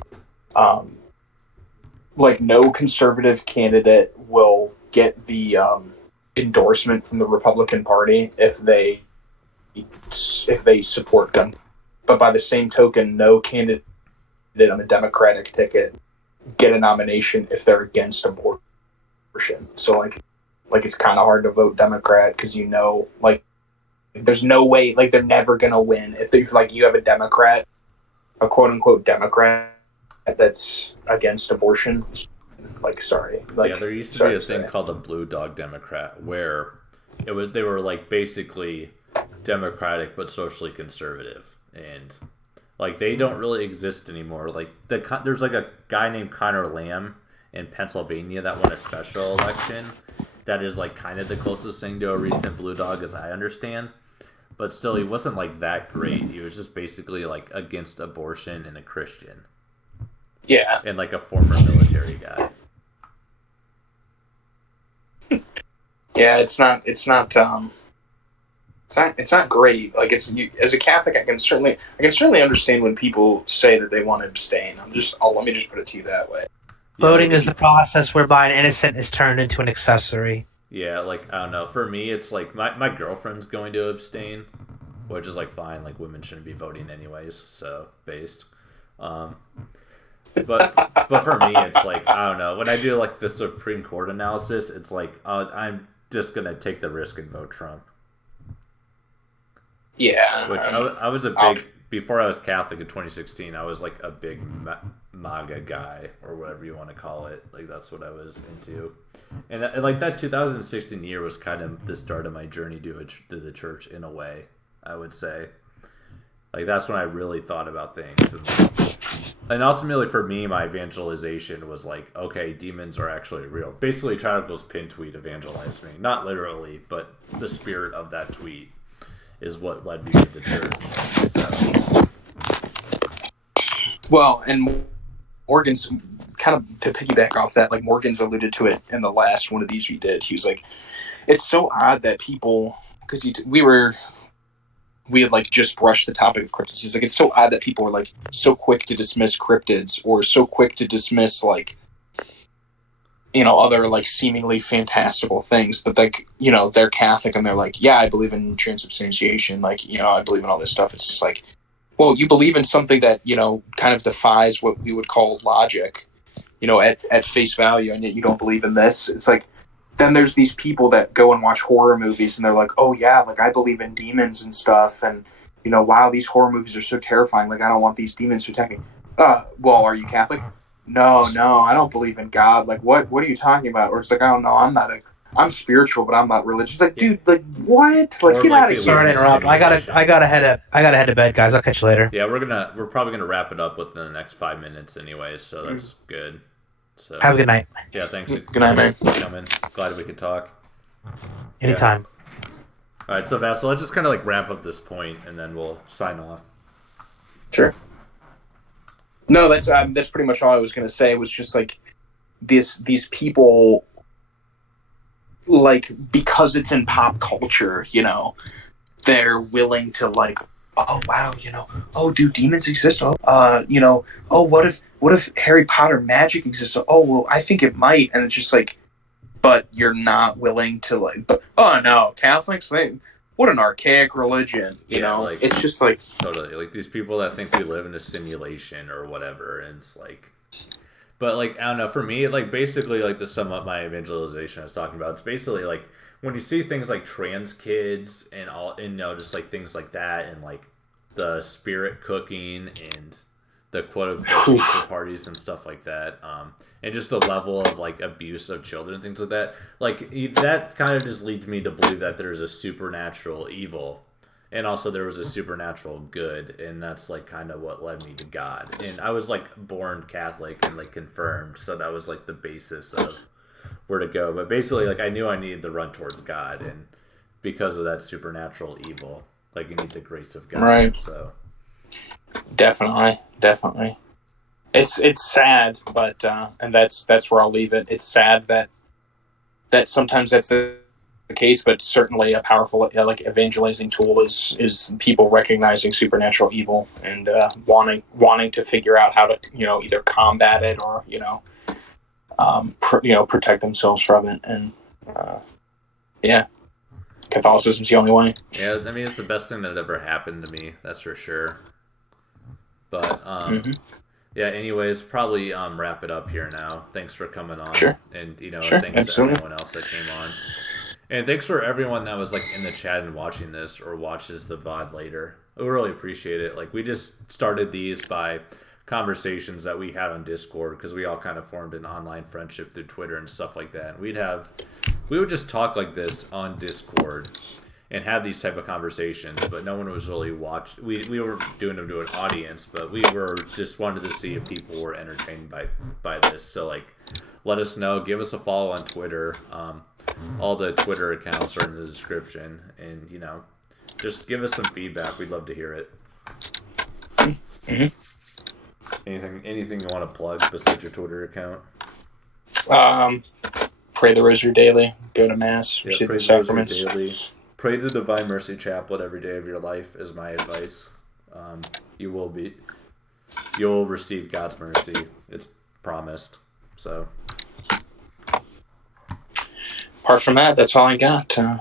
Like, no conservative candidate will get the endorsement from the Republican Party if they support gun. But by the same token, no candidate on the Democratic ticket get a nomination if they're against abortion. So like it's kind of hard to vote Democrat, because, you know, like, there's no way, like, they're never gonna win if like you have a Democrat, a quote unquote Democrat, that's against abortion. Like, sorry. Like, yeah, there used to be a thing called the Blue Dog Democrat, where they were like basically Democratic but socially conservative, and like they don't really exist anymore. Like, there's like a guy named Connor Lamb in Pennsylvania that won a special election. That is like kind of the closest thing to a recent Blue Dog, as I understand. But still, he wasn't like that great. He was just basically like against abortion and a Christian. Yeah. And like a former military guy. Yeah, it's not it's not great. Like as a Catholic, I can certainly understand when people say that they want to abstain. Let me just put it to you that way. Voting is the process whereby an innocent is turned into an accessory. Yeah, like I don't know. For me, it's like my girlfriend's going to abstain, which is like fine. Like women shouldn't be voting anyways, so based. But for me, it's like I don't know. When I do like the Supreme Court analysis, it's like I'm just gonna take the risk and vote Trump. Yeah, Which I was a big before I was Catholic in 2016. I was like a big MAGA guy or whatever you want to call it. Like that's what I was into, and like that 2016 year was kind of the start of my journey to the church in a way. I would say, like that's when I really thought about things, and ultimately for me, my evangelization was like, okay, demons are actually real. Basically, Chadwick's pin tweet evangelized me, not literally, but the spirit of that tweet is what led me to the church. So. Well, and Morgan's kind of to piggyback off that, like Morgan's alluded to it in the last one of these we did. He was like, it's so odd that people, because we had like just brushed the topic of cryptids. He's like, it's so odd that people are like so quick to dismiss cryptids or so quick to dismiss like, other like seemingly fantastical things, but like, they're Catholic and they're like, yeah, I believe in transubstantiation. Like, I believe in all this stuff. It's just like, well, you believe in something that, kind of defies what we would call logic, at face value, and yet you don't believe in this. It's like, then there's these people that go and watch horror movies and they're like, oh yeah, like I believe in demons and stuff. And, wow, these horror movies are so terrifying. Like, I don't want these demons to attack me. Well, are you Catholic? No, I don't believe in God. Like, what are you talking about? Or it's like, I don't know, I'm spiritual, but I'm not religious. Like, dude, like, what? Like, get out of here. Sorry to interrupt. I gotta head to bed, guys. I'll catch you later. Yeah, we're probably gonna wrap it up within the next 5 minutes, anyways. So that's good. So have a good night. Yeah, thanks. Good night, man. For coming. Glad we could talk. Anytime. Yeah. All right, so Vassal, let's just kind of like wrap up this point, and then we'll sign off. Sure. No, that's pretty much all I was gonna say. Was just like these people, like, because it's in pop culture, they're willing to like, oh wow, oh, do demons exist? Oh, oh, what if Harry Potter magic exists? Oh, well, I think it might. And it's just like, but you're not willing to like, but oh no, Catholics, what an archaic religion, you know? Like, it's just like totally like these people that think we live in a simulation or whatever, and it's like, but like I don't know. For me, like basically, like to sum up my evangelization I was talking about, it's basically like when you see things like trans kids and all, and just like things like that, and like the spirit cooking and the quote-unquote pizza parties and stuff like that, and just the level of like abuse of children and things like that, like that kind of just leads me to believe that there's a supernatural evil, and also there was a supernatural good, and that's like kind of what led me to God. And I was like born Catholic and like confirmed, so that was like the basis of where to go. But basically, like I knew I needed to run towards God, and because of that supernatural evil, like you need the grace of God. Right. So definitely it's sad, but and that's where I'll leave it. It's sad that sometimes that's the case, but certainly a powerful like evangelizing tool is people recognizing supernatural evil and wanting to figure out how to either combat it or protect themselves from it. And Catholicism's the only way. Yeah, I mean it's the best thing that ever happened to me, that's for sure. But yeah, anyways, probably wrap it up here now. Thanks for coming on. Sure. And sure, thanks absolutely. to everyone else that came on. And thanks for everyone that was like in the chat and watching this or watches the VOD later. I really appreciate it. Like we just started these by conversations that we had on Discord because we all kind of formed an online friendship through Twitter and stuff like that. And we would just talk like this on Discord and have these type of conversations, but no one was really watching. We were doing them to an audience, but we were just wanted to see if people were entertained by this. So like, let us know. Give us a follow on Twitter. All the Twitter accounts are in the description, and just give us some feedback. We'd love to hear it. Mm-hmm. Anything you want to plug besides your Twitter account? Pray the Rosary daily. Go to Mass. Receive the sacraments. pray to the Divine Mercy Chaplet every day of your life is my advice. You'll receive God's mercy. It's promised. So. Apart from that, that's all I got. All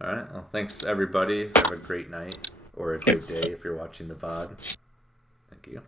right. Well, thanks everybody. Have a great night or a great day if you're watching the VOD. Thank you.